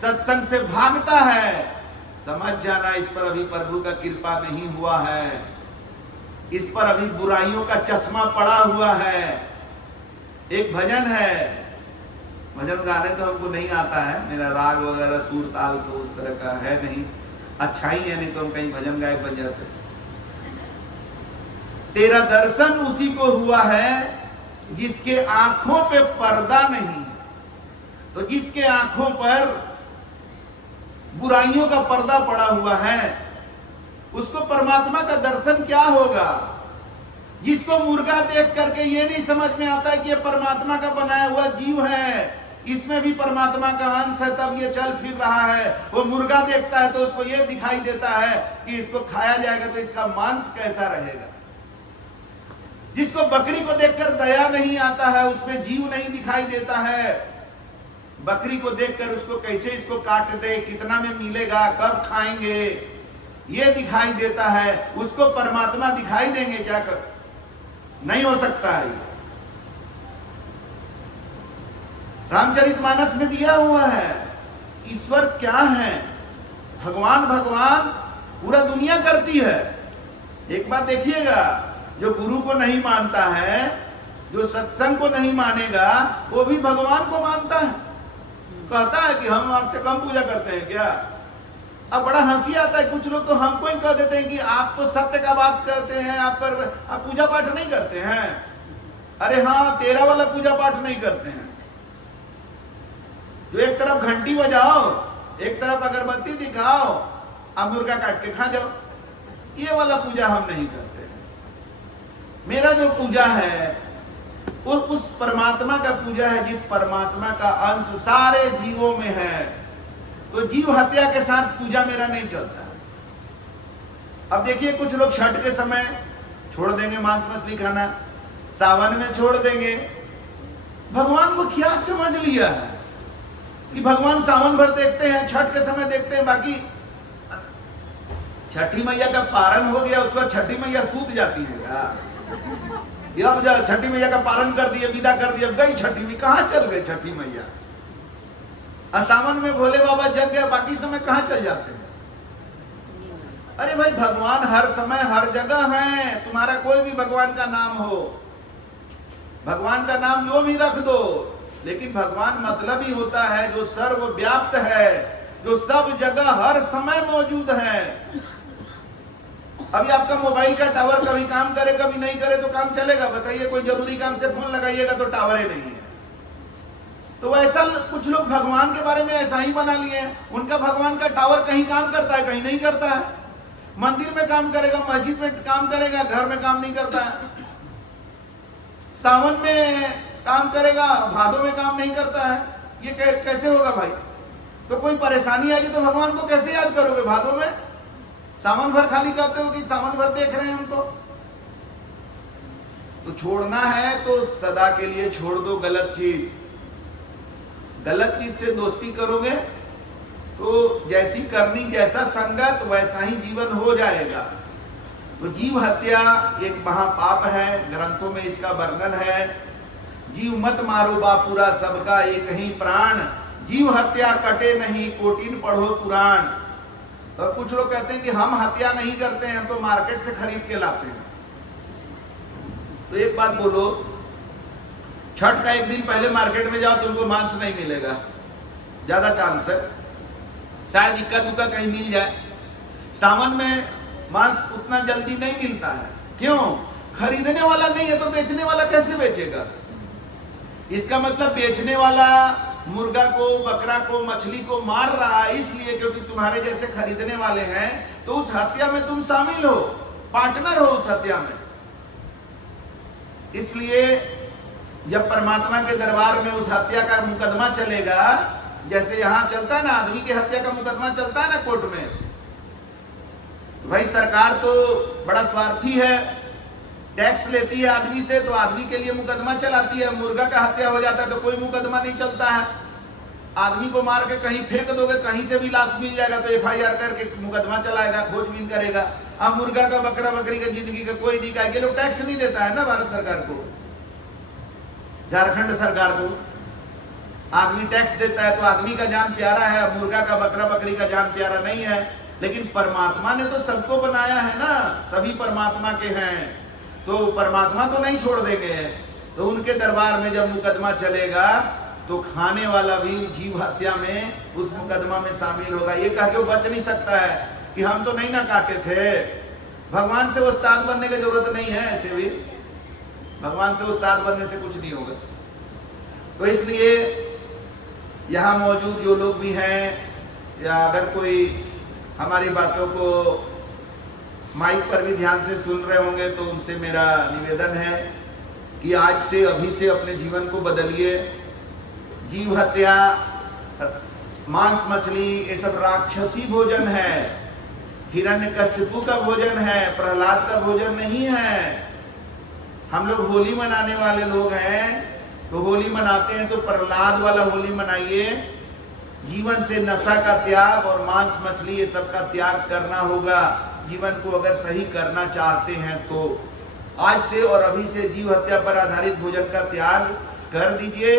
सत्संग से भागता है, समझ जाना इस पर अभी प्रभु का कृपा नहीं हुआ है। इस पर अभी बुराइयों का चश्मा पड़ा हुआ है। एक भजन है, भजन गाने तो हमको नहीं आता है, मेरा राग वगैरह सुर ताल तो उस तरह का है नहीं, अच्छा ही है, नहीं तो हम कहीं भजन गायक बन जाते। तेरा दर्शन उसी को हुआ है जिसके आंखों पे पर्दा नहीं। तो जिसके आंखों पर बुराइयों का पर्दा पड़ा हुआ है उसको परमात्मा का दर्शन क्या होगा? जिसको मुर्गा देख करके ये नहीं समझ में आता है कि ये परमात्मा का बनाया हुआ जीव है, इसमें भी परमात्मा का अंश है, तब ये चल फिर रहा है। वो मुर्गा देखता है तो उसको ये दिखाई देता है कि इसको खाया जाएगा तो इसका मांस कैसा रहेगा। जिसको बकरी को देखकर दया नहीं आता है, उसमें जीव नहीं दिखाई देता है, बकरी को देखकर उसको कैसे इसको काट दे, कितना में मिलेगा, कब खाएंगे, ये दिखाई देता है। उसको परमात्मा दिखाई देंगे क्या? कर नहीं हो सकता है। रामचरितमानस में दिया हुआ है ईश्वर क्या है, भगवान भगवान पूरा दुनिया करती है। एक बात देखिएगा, जो गुरु को नहीं मानता है, जो सत्संग को नहीं मानेगा, वो भी भगवान को मानता है। कहता है कि हम आपसे कम पूजा करते हैं क्या? अब बड़ा हंसी आता है, कुछ लोग तो हमको ही कह देते हैं कि आप तो सत्य का बात करते हैं, आप पूजा पाठ नहीं करते हैं। अरे हाँ, तेरा वाला पूजा पाठ नहीं करते हैं। तो एक तरफ घंटी बजाओ, एक तरफ अगरबत्ती दिखाओ, आप मुर्गा काट के खा जाओ, ये वाला पूजा हम नहीं करते हैं। मेरा जो पूजा है वो उस परमात्मा का पूजा है जिस परमात्मा का अंश सारे जीवों में है। तो जीव हत्या के साथ पूजा मेरा नहीं चलता। अब देखिए, कुछ लोग छठ के समय छोड़ देंगे मांस मछली खाना, सावन में छोड़ देंगे। भगवान को क्या समझ लिया है कि भगवान सावन भर देखते हैं, छठ के समय देखते हैं, बाकी छठी मैया का पारण हो गया उसके बाद छठी मैया सूत जाती है क्या? अब छठी मैया का पारण कर दिए, विदा कर दिया, गई छठी मैया, कहां चल गई छठी मैया? सावन में भोले बाबा जग गए, बाकी समय कहां चल जाते हैं? अरे भाई, भगवान हर समय हर जगह है। तुम्हारा कोई भी भगवान का नाम हो, भगवान का नाम जो भी रख दो, लेकिन भगवान मतलब ही होता है जो सर्वव्याप्त है, जो सब जगह हर समय मौजूद है। अभी आपका मोबाइल का टावर कभी काम करे कभी नहीं करे तो काम चलेगा? बताइए, कोई जरूरी काम से फोन लगाइएगा तो टावर ही नहीं है। तो ऐसा कुछ लोग भगवान के बारे में ऐसा ही बना लिए हैं। उनका भगवान का टावर कहीं काम करता है, कहीं नहीं करता है। मंदिर में काम करेगा, मस्जिद में काम करेगा, घर में काम नहीं करता है। सावन में काम करेगा, भादों में काम नहीं करता है। ये कैसे होगा भाई? तो कोई परेशानी आएगी तो भगवान को कैसे याद करोगे? भादों में सावन भर खाली करते हो कि सावन भर देख रहे हैं हमको? तो छोड़ना है तो सदा के लिए छोड़ दो गलत चीज। गलत चीज से दोस्ती करोगे तो जैसी करनी, जैसा संगत, वैसा ही जीवन हो जाएगा। तो जीव हत्या एक महापाप है, ग्रंथों में इसका वर्णन है। जीव मत मारो बापुरा, सबका एक ही प्राण, जीव हत्या कटे नहीं, कोटिन पढ़ो पुराण। तो कुछ लोग कहते हैं कि हम हत्या नहीं करते हैं, हम तो मार्केट से खरीद के लाते हैं। तो एक बात बोलो, छठ का एक दिन पहले मार्केट में जाओ, तुमको मांस नहीं मिलेगा, ज्यादा चांस है, शायद इक्का दुक्का कहीं मिल जाए। सावन में मांस उतना जल्दी नहीं मिलता है। क्यों? खरीदने वाला नहीं है, तो बेचने वाला कैसे बेचेगा? इसका मतलब बेचने वाला मुर्गा को, बकरा को, मछली को मार रहा है इसलिए क्योंकि तुम्हारे जैसे खरीदने वाले हैं। तो उस हत्या में तुम शामिल हो, पार्टनर हो उस हत्या में। इसलिए जब परमात्मा के दरबार में उस हत्या का मुकदमा चलेगा, जैसे यहां चलता है ना, आदमी की हत्या का मुकदमा चलता है ना कोर्ट में, तो भाई सरकार तो बड़ा स्वार्थी है, टैक्स लेती है आदमी से, तो आदमी के लिए मुकदमा चलाती है। मुर्गा का हत्या हो जाता है तो कोई मुकदमा नहीं चलता है। आदमी को मार के कहीं फेंक दोगे, कहीं से भी लाश मिल जाएगा तो FIR करके मुकदमा चलाएगा, खोजबीन करेगा। अब मुर्गा का, बकरा बकरी का, जिंदगी का कोई नहीं कहेगा। ये लोग टैक्स नहीं देता है ना भारत सरकार को, झारखंड सरकार को। आदमी टैक्स देता है तो आदमी का जान प्यारा है, मुर्गा का, बकरा बकरी का जान प्यारा नहीं है। लेकिन परमात्मा ने तो सबको बनाया है ना, सभी परमात्मा के हैं, तो परमात्मा तो नहीं छोड़ देंगे। तो उनके दरबार में जब मुकदमा चलेगा तो खाने वाला भी जीव हत्या में उस मुकदमा में शामिल होगा। ये कह के वो बच नहीं सकता है कि हम तो नहीं ना काटे थे। भगवान से उस्ताद बनने की जरूरत नहीं है, ऐसे भी भगवान से उस्ताद बनने से कुछ नहीं होगा। तो इसलिए यहाँ मौजूद जो लोग भी हैं, या अगर कोई हमारी बातों को माइक पर भी ध्यान से सुन रहे होंगे, तो उनसे मेरा निवेदन है कि आज से, अभी से अपने जीवन को बदलिए। जीव हत्या, मांस मछली, ये सब राक्षसी भोजन है, हिरण्यकशिपु का भोजन है, प्रहलाद का भोजन नहीं है। हम लोग होली मनाने वाले लोग हैं, तो होली मनाते हैं तो प्रहलाद वाला होली मनाइए। जीवन से नशा का त्याग और मांस मछली ये सब का त्याग करना होगा, जीवन को अगर सही करना चाहते हैं तो। आज से और अभी से जीव हत्या पर आधारित भोजन का त्याग कर दीजिए,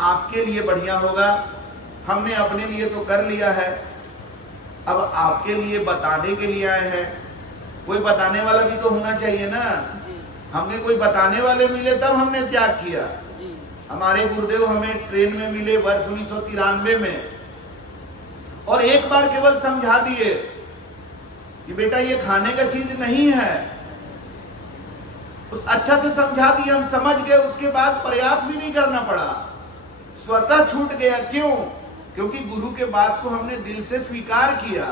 आपके लिए बढ़िया होगा। हमने अपने लिए तो कर लिया है, अब आपके लिए बताने के लिए आए हैं। कोई बताने वाला भी तो होना चाहिए ना। हमें कोई बताने वाले मिले तब हमने त्याग किया। हमारे गुरुदेव हमें ट्रेन में मिले वर्ष 1993 में, और एक बार केवल समझा दिए कि बेटा ये खाने का चीज नहीं है। उस अच्छा से समझा दिए, हम समझ गए, उसके बाद प्रयास भी नहीं करना पड़ा, स्वतः छूट गया। क्यों? क्योंकि गुरु के बात को हमने दिल से स्वीकार किया,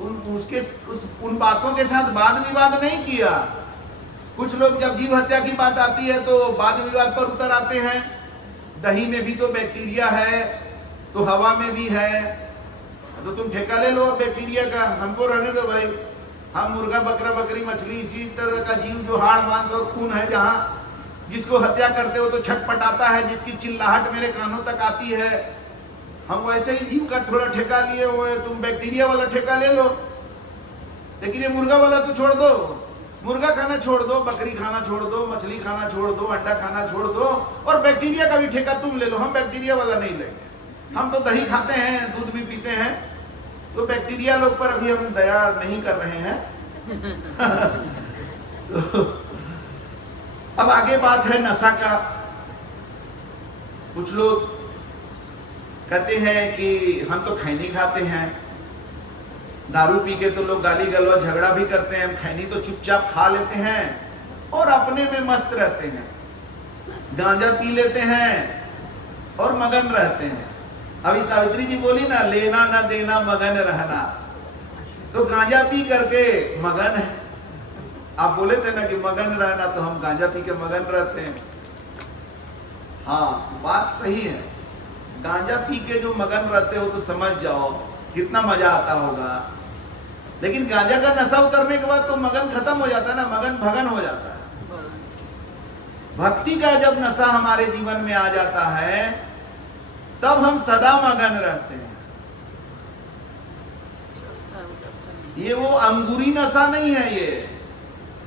उन बातों के साथ वाद विवाद नहीं किया। कुछ लोग जब जीव हत्या की बात आती है तो वाद विवाद पर उतर आते हैं। दही में भी तो बैक्टीरिया है, तो हवा में भी है, तो तुम ठेका ले लो बैक्टीरिया का, हमको रहने दो भाई। हम मुर्गा बकरा बकरी मछली इसी तरह का जीव जो हाड़ मांस और खून है, जहाँ जिसको हत्या करते हो तो छटपटाता है, जिसकी चिल्लाहट मेरे कानों तक आती है, हम वैसे ही जीव का थोड़ा ठेका लिए हुए। तुम बैक्टीरिया वाला ठेका ले लो, लेकिन ये मुर्गा वाला तो छोड़ दो। मुर्गा खाना छोड़ दो, बकरी खाना छोड़ दो, मछली खाना छोड़ दो, अंडा खाना छोड़ दो, और बैक्टीरिया का भी ठेका तुम ले लो। हम बैक्टीरिया वाला नहीं लेंगे। हम तो दही खाते हैं, दूध भी पीते हैं, तो बैक्टीरिया लोग पर अभी हम दया नहीं कर रहे हैं। तो अब आगे बात है नशा का। कुछ लोग कहते हैं कि हम तो खैनी खाते हैं, दारू पी के तो लोग गाली गलौज झगड़ा भी करते हैं, खैनी तो चुपचाप खा लेते हैं और अपने में मस्त रहते हैं, गांजा पी लेते हैं और मगन रहते हैं। अभी सावित्री जी बोली ना, लेना ना देना मगन रहना, तो गांजा पी करके मगन है। आप बोले थे ना कि मगन रहना, तो हम गांजा पी के मगन रहते हैं। हाँ, बात सही है। गांजा पी के जो मगन रहते हो तो समझ जाओ कितना मजा आता होगा, लेकिन गांजा का नशा उतरने के बाद तो मगन खत्म हो जाता है ना, मगन भगन हो जाता है। भक्ति का जब नशा हमारे जीवन में आ जाता है तब हम सदा मगन रहते हैं। ये वो अंगूरी नशा नहीं है,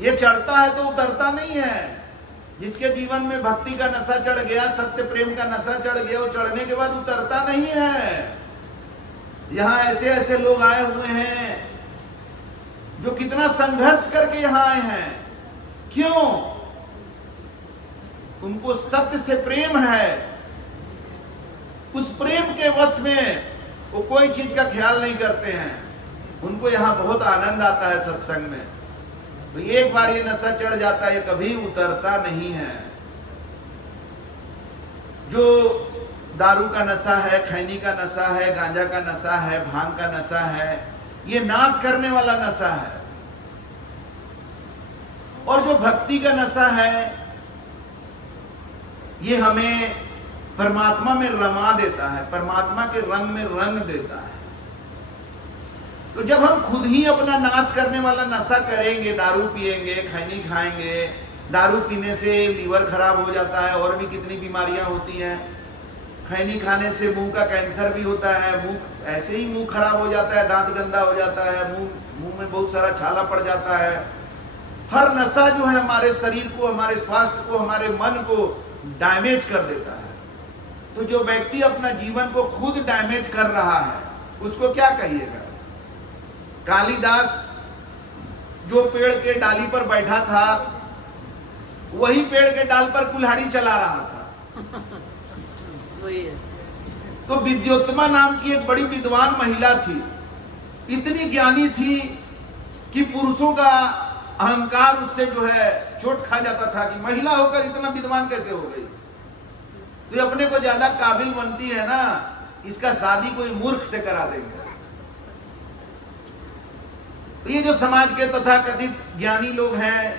ये चढ़ता है तो उतरता नहीं है। जिसके जीवन में भक्ति का नशा चढ़ गया, सत्य प्रेम का नशा चढ़ गया, वो चढ़ने के बाद उतरता नहीं है। यहाँ ऐसे ऐसे लोग आए हुए हैं जो कितना संघर्ष करके यहाँ आए हैं। क्यों? उनको सत्य से प्रेम है, उस प्रेम के वश में वो कोई चीज का ख्याल नहीं करते हैं। उनको यहाँ बहुत आनंद आता है सत्संग में। तो एक बार ये नशा चढ़ जाता है, ये कभी उतरता नहीं है। जो दारू का नशा है, खैनी का नशा है, गांजा का नशा है, भांग का नशा है, ये नाश करने वाला नशा है। और जो भक्ति का नशा है, ये हमें परमात्मा में रमा देता है, परमात्मा के रंग में रंग देता है। तो जब हम खुद ही अपना नाश करने वाला नशा करेंगे, दारू पिएंगे, खैनी खाएंगे, दारू पीने से लीवर खराब हो जाता है, और भी कितनी बीमारियां होती हैं। खैनी खाने से मुंह का कैंसर भी होता है, मुंह ऐसे ही मुंह खराब हो जाता है, दांत गंदा हो जाता है, मुंह में बहुत सारा छाला पड़ जाता है। हर नशा जो है हमारे शरीर को, हमारे स्वास्थ्य को, हमारे मन को डैमेज कर देता है। तो जो व्यक्ति अपना जीवन को खुद डैमेज कर रहा है, उसको क्या कहिएगा? कालिदास जो पेड़ के डाली पर बैठा था, वही पेड़ के डाल पर कुल्हाड़ी चला रहा था। तो विद्योत्तमा नाम की एक बड़ी विद्वान महिला थी, इतनी ज्ञानी थी कि पुरुषों का अहंकार उससे जो है चोट खा जाता था कि महिला होकर इतना विद्वान कैसे हो गई। तो ये अपने को ज्यादा काबिल बनती है ना, इसका शादी कोई मूर्ख से करा देंगे। तो ये जो समाज के तथाकथित ज्ञानी लोग हैं,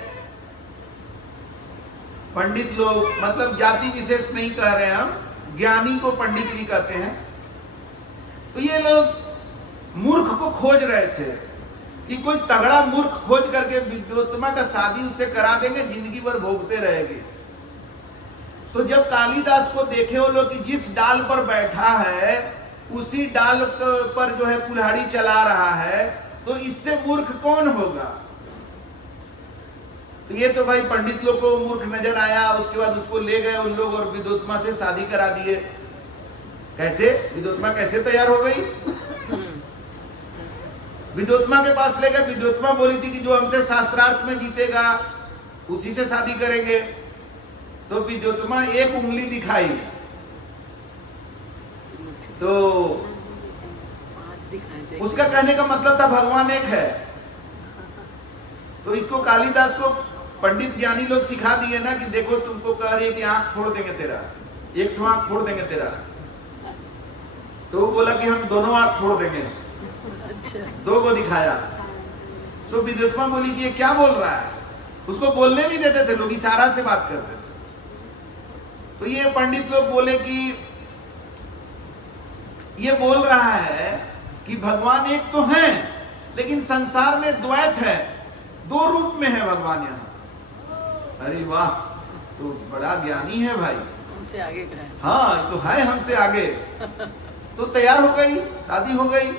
पंडित लोग, मतलब जाति विशेष नहीं कह रहे हैं हम, ज्ञानी को पंडित भी कहते हैं। तो ये लोग मूर्ख को खोज रहे थे कि कोई तगड़ा मूर्ख खोज करके विद्योत्तमा का शादी उससे करा देंगे, जिंदगी भर भोगते रहेंगे। तो जब कालिदास को देखे वो लोग कि जिस डाल पर बैठा है उसी डाल पर जो है कुल्हाड़ी चला रहा है, तो इससे मूर्ख कौन होगा? तो ये तो भाई पंडित लोग को मूर्ख नजर आया। उसके बाद उसको ले गए उन लोग और विद्योत्तमा से शादी करा दिए। कैसे? विद्योत्तमा कैसे तैयार हो गई? विद्योत्तमा के पास ले गए। विद्योत्तमा बोली थी कि जो हमसे शास्त्रार्थ में जीतेगा उसी से शादी करेंगे। तो विद्युत्मा एक उंगली दिखाई, तो उसका कहने का मतलब था भगवान एक है। तो इसको कालिदास को पंडित ज्ञानी लोग सिखा दिए ना कि देखो तुमको कह रही है कि आंख फोड़ देंगे तेरा, एक ठो आंख फोड़ देंगे तेरा, तो वो बोला कि हम दोनों आंख फोड़ देंगे। अच्छा। दो को दिखाया। तो विद्युत्मा बोली कि ये क्या बोल रहा है, उसको बोलने नहीं देते थे लोग, इशारा से बात करते थे। तो ये पंडित लोग बोले कि ये बोल रहा है कि भगवान एक तो है, लेकिन संसार में द्वैत है, दो रूप में है भगवान यहाँ। अरे वाह, तो बड़ा ज्ञानी है भाई, हमसे आगे का है। हाँ, तो है हमसे आगे। तो तैयार हो गई, शादी हो गई।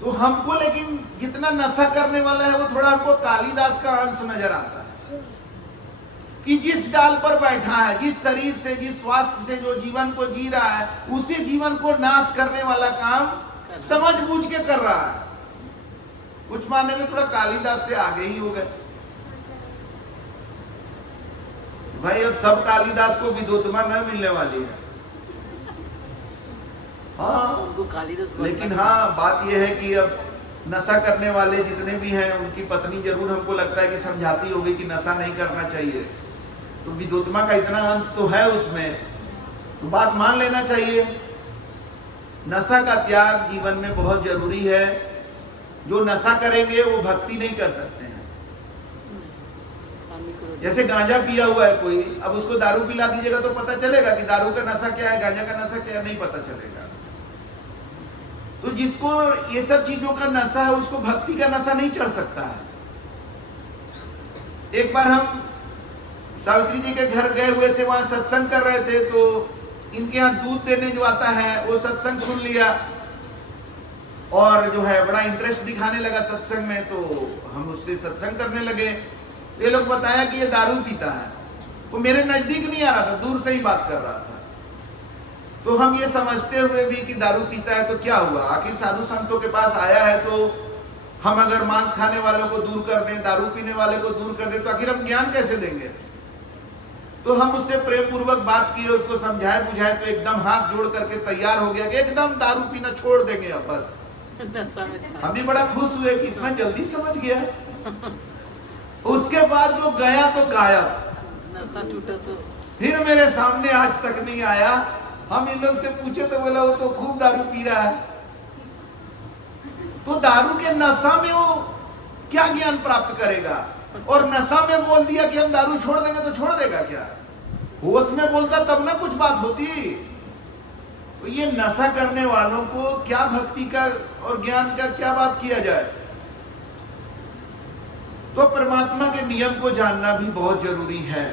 तो हमको लेकिन जितना नशा करने वाला है वो थोड़ा हमको कालिदास का अंश नजर आता है कि जिस डाल पर बैठा है, जिस शरीर से, जिस स्वास्थ्य से जो जीवन को जी रहा है, उसी जीवन को नाश करने वाला काम समझ बूझ के कर रहा है। कुछ मानने में थोड़ा कालिदास से आगे ही हो गए भाई। अब सब कालिदास को विद्युत्मा न मिलने वाली है। हाँ, उनको कालिदास, लेकिन हाँ बात यह है कि अब नशा करने वाले जितने भी हैं उनकी पत्नी जरूर हमको लगता है कि समझाती होगी कि नशा नहीं करना चाहिए। तो विद्युत्मा का इतना अंश तो है उसमें, तो बात मान लेना चाहिए। नशा का त्याग जीवन में बहुत जरूरी है। जो नशा करेंगे वो भक्ति नहीं कर सकते हैं। जैसे गांजा पिया हुआ है कोई, अब उसको दारू पिला दीजिएगा तो पता चलेगा कि दारू का नशा क्या है, गांजा का नशा क्या है, नहीं पता चलेगा। तो जिसको ये सब चीजों का नशा है उसको भक्ति का नशा नहीं चढ़ सकता है। एक बार हम सावित्री जी के घर गए हुए थे, वहां सत्संग कर रहे थे, तो इनके यहाँ दूध देने जो आता है वो सत्संग सुन लिया और जो है बड़ा इंटरेस्ट दिखाने लगा सत्संग में। तो हम उससे सत्संग करने लगे। ये लोग बताया कि ये दारू पीता है। वो मेरे नजदीक नहीं आ रहा था, दूर से ही बात कर रहा था। तो हम ये समझते हुए भी कि दारू पीता है तो क्या हुआ, आखिर साधु संतों के पास आया है, तो हम अगर मांस खाने वालों को दूर कर दें, दारू पीने वाले को दूर कर दें, तो आखिर हम ज्ञान कैसे देंगे। तो हम उससे प्रेम पूर्वक बात किए, उसको समझाए बुझाए, तो एकदम हाथ जोड़ करके तैयार हो गया कि एकदम दारू पीना छोड़ देंगे अब बस। हम भी बड़ा खुश हुए कि इतना जल्दी समझ गया। उसके बाद जो गया तो गायब, नशा छूटा तो फिर मेरे सामने आज तक नहीं आया। हम इन लोग से पूछे तो बोला वो तो खूब दारू पी रहा है। तो दारू के नशा में वो क्या ज्ञान प्राप्त करेगा, और नशा में बोल दिया कि हम दारू छोड़ देंगे तो छोड़ देगा क्या। होश में बोलता तब ना कुछ बात होती। तो ये नशा करने वालों को क्या भक्ति का और ज्ञान का क्या बात किया जाए। तो परमात्मा के नियम को जानना भी बहुत जरूरी है।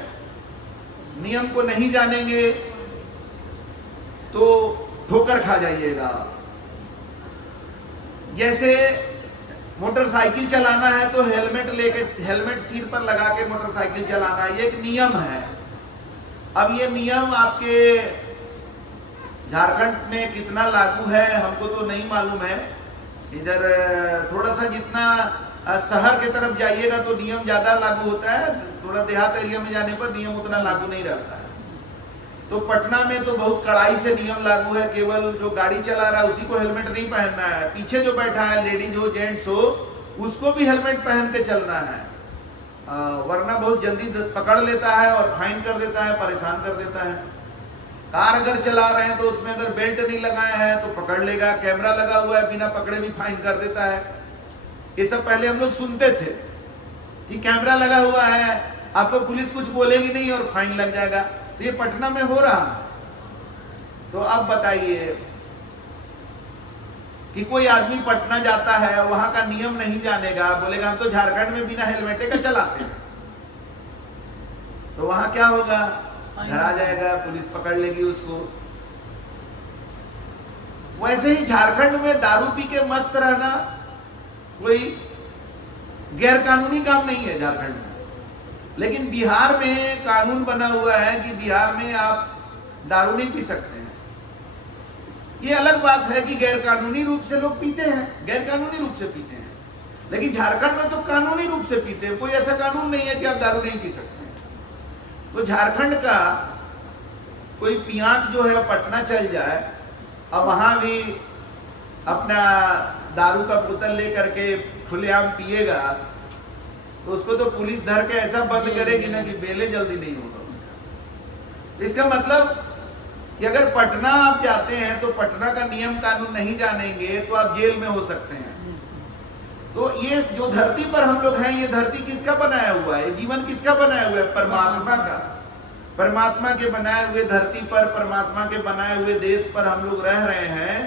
नियम को नहीं जानेंगे तो ठोकर खा जाइएगा। जैसे मोटरसाइकिल चलाना है तो हेलमेट सिर पर लगा के मोटरसाइकिल चलाना है, ये एक नियम है। अब ये नियम आपके झारखंड में कितना लागू है हमको तो नहीं मालूम है। इधर थोड़ा सा जितना शहर की तरफ जाइएगा तो नियम ज्यादा लागू होता है, थोड़ा देहात एरिया में जाने पर नियम उतना लागू नहीं रहता है। तो पटना में तो बहुत कड़ाई से नियम लागू है, केवल जो गाड़ी चला रहा है उसी को हेलमेट नहीं पहनना है, पीछे जो बैठा है लेडीज हो जेंट्स हो उसको भी हेलमेट पहन के चलना है, वरना बहुत जल्दी पकड़ लेता है और फाइन कर देता है, परेशान कर देता है। कार अगर चला रहे हैं तो उसमें अगर बेल्ट नहीं लगाया है तो पकड़ लेगा, कैमरा लगा हुआ है बिना पकड़े भी फाइन कर देता है। ये सब पहले हम लोग सुनते थे कि कैमरा लगा हुआ है आपको पुलिस कुछ बोलेगी नहीं और फाइन लग जाएगा। तो ये पटना में हो रहा है। तो अब बताइए कि कोई आदमी पटना जाता है, वहां का नियम नहीं जानेगा, बोलेगा हम तो झारखंड में बिना हेलमेटे का चलाते हैं, तो वहां क्या होगा, धरा जाएगा, पुलिस पकड़ लेगी उसको। वैसे ही झारखंड में दारू पी के मस्त रहना कोई गैर कानूनी काम नहीं है झारखंड में। लेकिन बिहार में कानून बना हुआ है कि बिहार में आप दारू नहीं पी सकते हैं। ये अलग बात है कि गैर कानूनी रूप से लोग पीते हैं, गैर कानूनी रूप से पीते हैं, लेकिन झारखंड में तो कानूनी रूप से पीते हैं। कोई ऐसा कानून नहीं है कि आप दारू नहीं पी सकते हैं। तो झारखंड का कोई पियांक जो है पटना चल जाए और वहां भी अपना दारू का बोतल लेकर के खुलेआम पिएगा तो उसको तो पुलिस धर के ऐसा बंद करेगी ना कि बेले जल्दी नहीं होगा उसका। इसका मतलब कि अगर पटना आप जाते हैं तो पटना का नियम कानून नहीं जानेंगे तो आप जेल में हो सकते हैं। तो ये जो धरती पर हम लोग हैं, ये धरती किसका बनाया हुआ है? जीवन किसका बनाया हुआ है? परमात्मा का। परमात्मा के बनाए हुए धरती पर, परमात्मा के बनाए हुए देश पर हम लोग रह रहे हैं,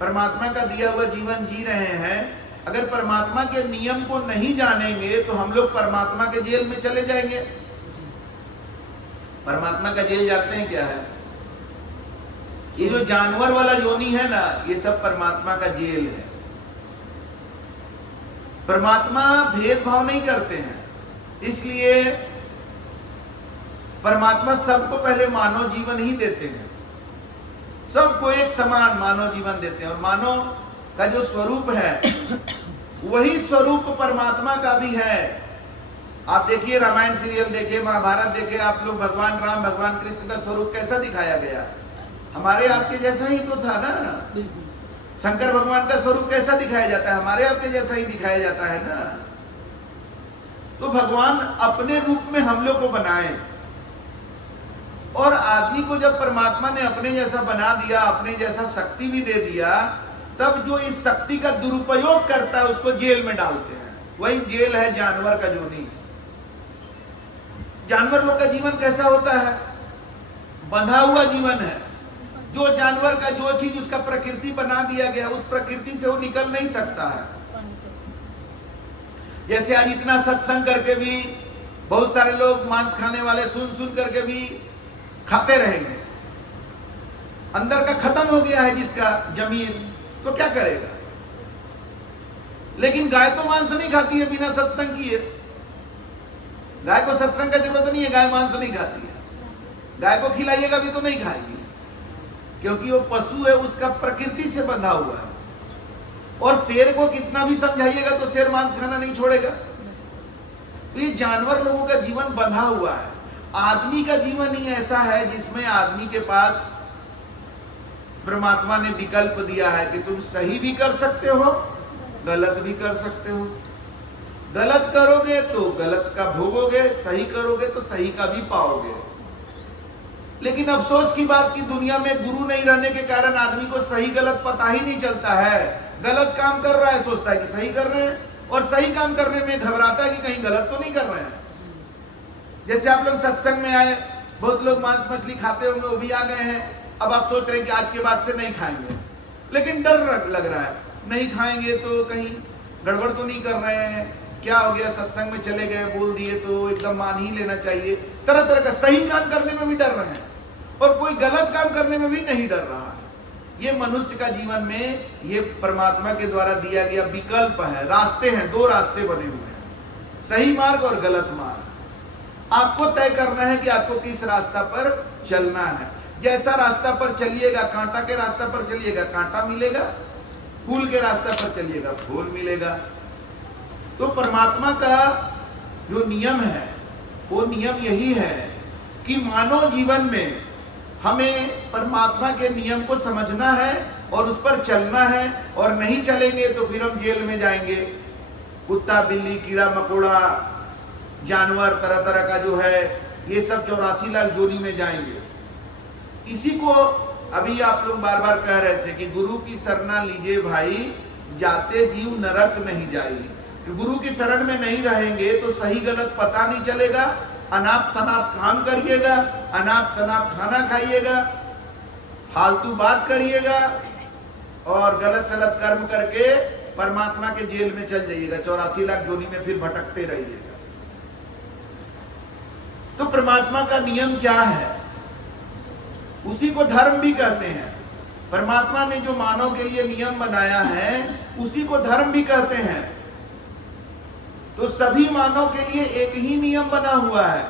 परमात्मा का दिया हुआ जीवन जी रहे हैं। अगर परमात्मा के नियम को नहीं जानेंगे तो हम लोग परमात्मा के जेल में चले जाएंगे। परमात्मा का जेल जानते हैं क्या है? ये जो जानवर वाला योनि है ना, ये सब परमात्मा का जेल है। परमात्मा भेदभाव नहीं करते हैं, इसलिए परमात्मा सबको पहले मानव जीवन ही देते हैं, सबको एक समान मानव जीवन देते हैं। और मानव का जो स्वरूप है वही स्वरूप परमात्मा का भी है। आप देखिए, रामायण सीरियल देखिए, महाभारत देखिए, आप लोग भगवान राम भगवान कृष्ण का स्वरूप कैसा दिखाया गया? हमारे आपके जैसा ही तो था ना। शंकर भगवान का स्वरूप कैसा दिखाया जाता है? हमारे आपके जैसा ही दिखाया जाता है ना। तो भगवान अपने रूप में हम लोग को बनाए, और आदमी को जब परमात्मा ने अपने जैसा बना दिया, अपने जैसा शक्ति भी दे दिया, तब जो इस शक्ति का दुरुपयोग करता है उसको जेल में डालते हैं। वही जेल है जानवर का योनि। जानवर लोग का जीवन कैसा होता है? बंधा हुआ जीवन है। जो जानवर का जो चीज उसका प्रकृति बना दिया गया, उस प्रकृति से वो निकल नहीं सकता है। जैसे आज इतना सत्संग करके भी बहुत सारे लोग मांस खाने वाले सुन करके भी खाते रहेंगे। अंदर का खत्म हो गया है जिसका जमीन, तो क्या करेगा? लेकिन गाय तो मांस नहीं खाती है बिना सत्संग किए। गाय को सत्संग का जरूरत नहीं है, गाय मांस नहीं खाती है। गाय को खिलाइएगा भी तो नहीं खाएगी, क्योंकि वो पशु है, उसका प्रकृति से बंधा हुआ है। और शेर को कितना भी समझाइएगा तो शेर मांस खाना नहीं छोड़ेगा। तो ये जानवर लोगों का जीवन बंधा हुआ है। आदमी का जीवन ही ऐसा है जिसमें आदमी के पास परमात्मा ने विकल्प दिया है कि तुम सही भी कर सकते हो, गलत भी कर सकते हो। गलत करोगे तो गलत का भोगोगे, सही करोगे तो सही का भी पाओगे। लेकिन अफसोस की बात कि दुनिया में गुरु नहीं रहने के कारण आदमी को सही गलत पता ही नहीं चलता है। गलत काम कर रहा है, सोचता है कि सही कर रहे हैं, और सही काम करने में घबराता है कि कहीं गलत तो नहीं कर रहे हैं। जैसे आप लोग सत्संग में आए, बहुत लोग मांस मछली खाते होंगे, वो भी आ गए हैं। अब आप सोच रहे हैं कि आज के बाद से नहीं खाएंगे, लेकिन डर लग रहा है, नहीं खाएंगे तो कहीं गड़बड़ तो नहीं कर रहे हैं, क्या हो गया, सत्संग में चले गए, बोल दिए तो एकदम मान ही लेना चाहिए। तरह तरह का सही काम करने में भी डर रहे हैं, और कोई गलत काम करने में भी नहीं डर रहा है। ये मनुष्य का जीवन में ये परमात्मा के द्वारा दिया गया विकल्प है, रास्ते हैं, दो रास्ते बने हुए हैं, सही मार्ग और गलत मार्ग। आपको तय करना है कि आपको किस रास्ता पर चलना है। जैसा रास्ता पर चलिएगा, कांटा के रास्ता पर चलिएगा कांटा मिलेगा, फूल के रास्ता पर चलिएगा फूल मिलेगा। तो परमात्मा का जो नियम है वो नियम यही है कि मानव जीवन में हमें परमात्मा के नियम को समझना है और उस पर चलना है, और नहीं चलेंगे तो फिर हम जेल में जाएंगे। कुत्ता, बिल्ली, कीड़ा मकोड़ा, जानवर तरह तरह का जो है, ये सब 84 लाख योनि में जाएंगे। इसी को अभी आप लोग बार बार कह रहे थे कि गुरु की शरणा लीजिए भाई, जाते जीव नरक नहीं जाएगी। कि गुरु की शरण में नहीं रहेंगे तो सही गलत पता नहीं चलेगा, अनाप शनाप काम करिएगा, अनाप शनाप खाना खाइएगा, फालतू बात करिएगा, और गलत सलत कर्म करके परमात्मा के जेल में चल जाइएगा, 84 लाख योनि में फिर भटकते रहिएगा। तो परमात्मा का नियम क्या है? उसी को धर्म भी कहते हैं। परमात्मा ने जो मानव के लिए नियम बनाया है उसी को धर्म भी कहते हैं। तो सभी मानव के लिए एक ही नियम बना हुआ है,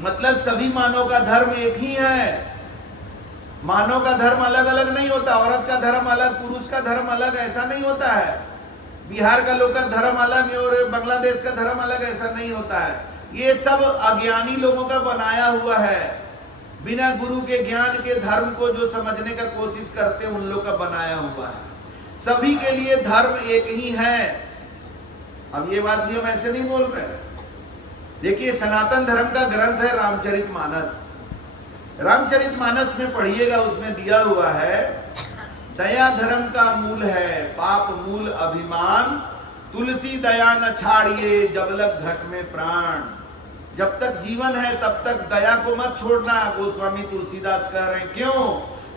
मतलब सभी मानव का धर्म एक ही है। मानव का धर्म अलग अलग नहीं होता, औरत का धर्म अलग, पुरुष का धर्म अलग, ऐसा नहीं होता है। बिहार का लोग का धर्म अलग है और बांग्लादेश का धर्म अलग, ऐसा नहीं होता है। ये सब अज्ञानी लोगों का बनाया हुआ है। बिना गुरु के ज्ञान के धर्म को जो समझने का कोशिश करते हैं उन लोग का बनाया हुआ है। सभी के लिए धर्म एक ही है। अब ये बात भी हम ऐसे नहीं बोल रहे। देखिए, सनातन धर्म का ग्रंथ है रामचरितमानस। रामचरितमानस में पढ़िएगा, उसमें दिया हुआ है दया धर्म का मूल है, पाप मूल अभिमान, तुलसी दया न छाड़िए जब लग घट में प्राण। जब तक जीवन है तब तक दया को मत छोड़ना, गोस्वामी तुलसीदास कह रहे हैं। क्यों?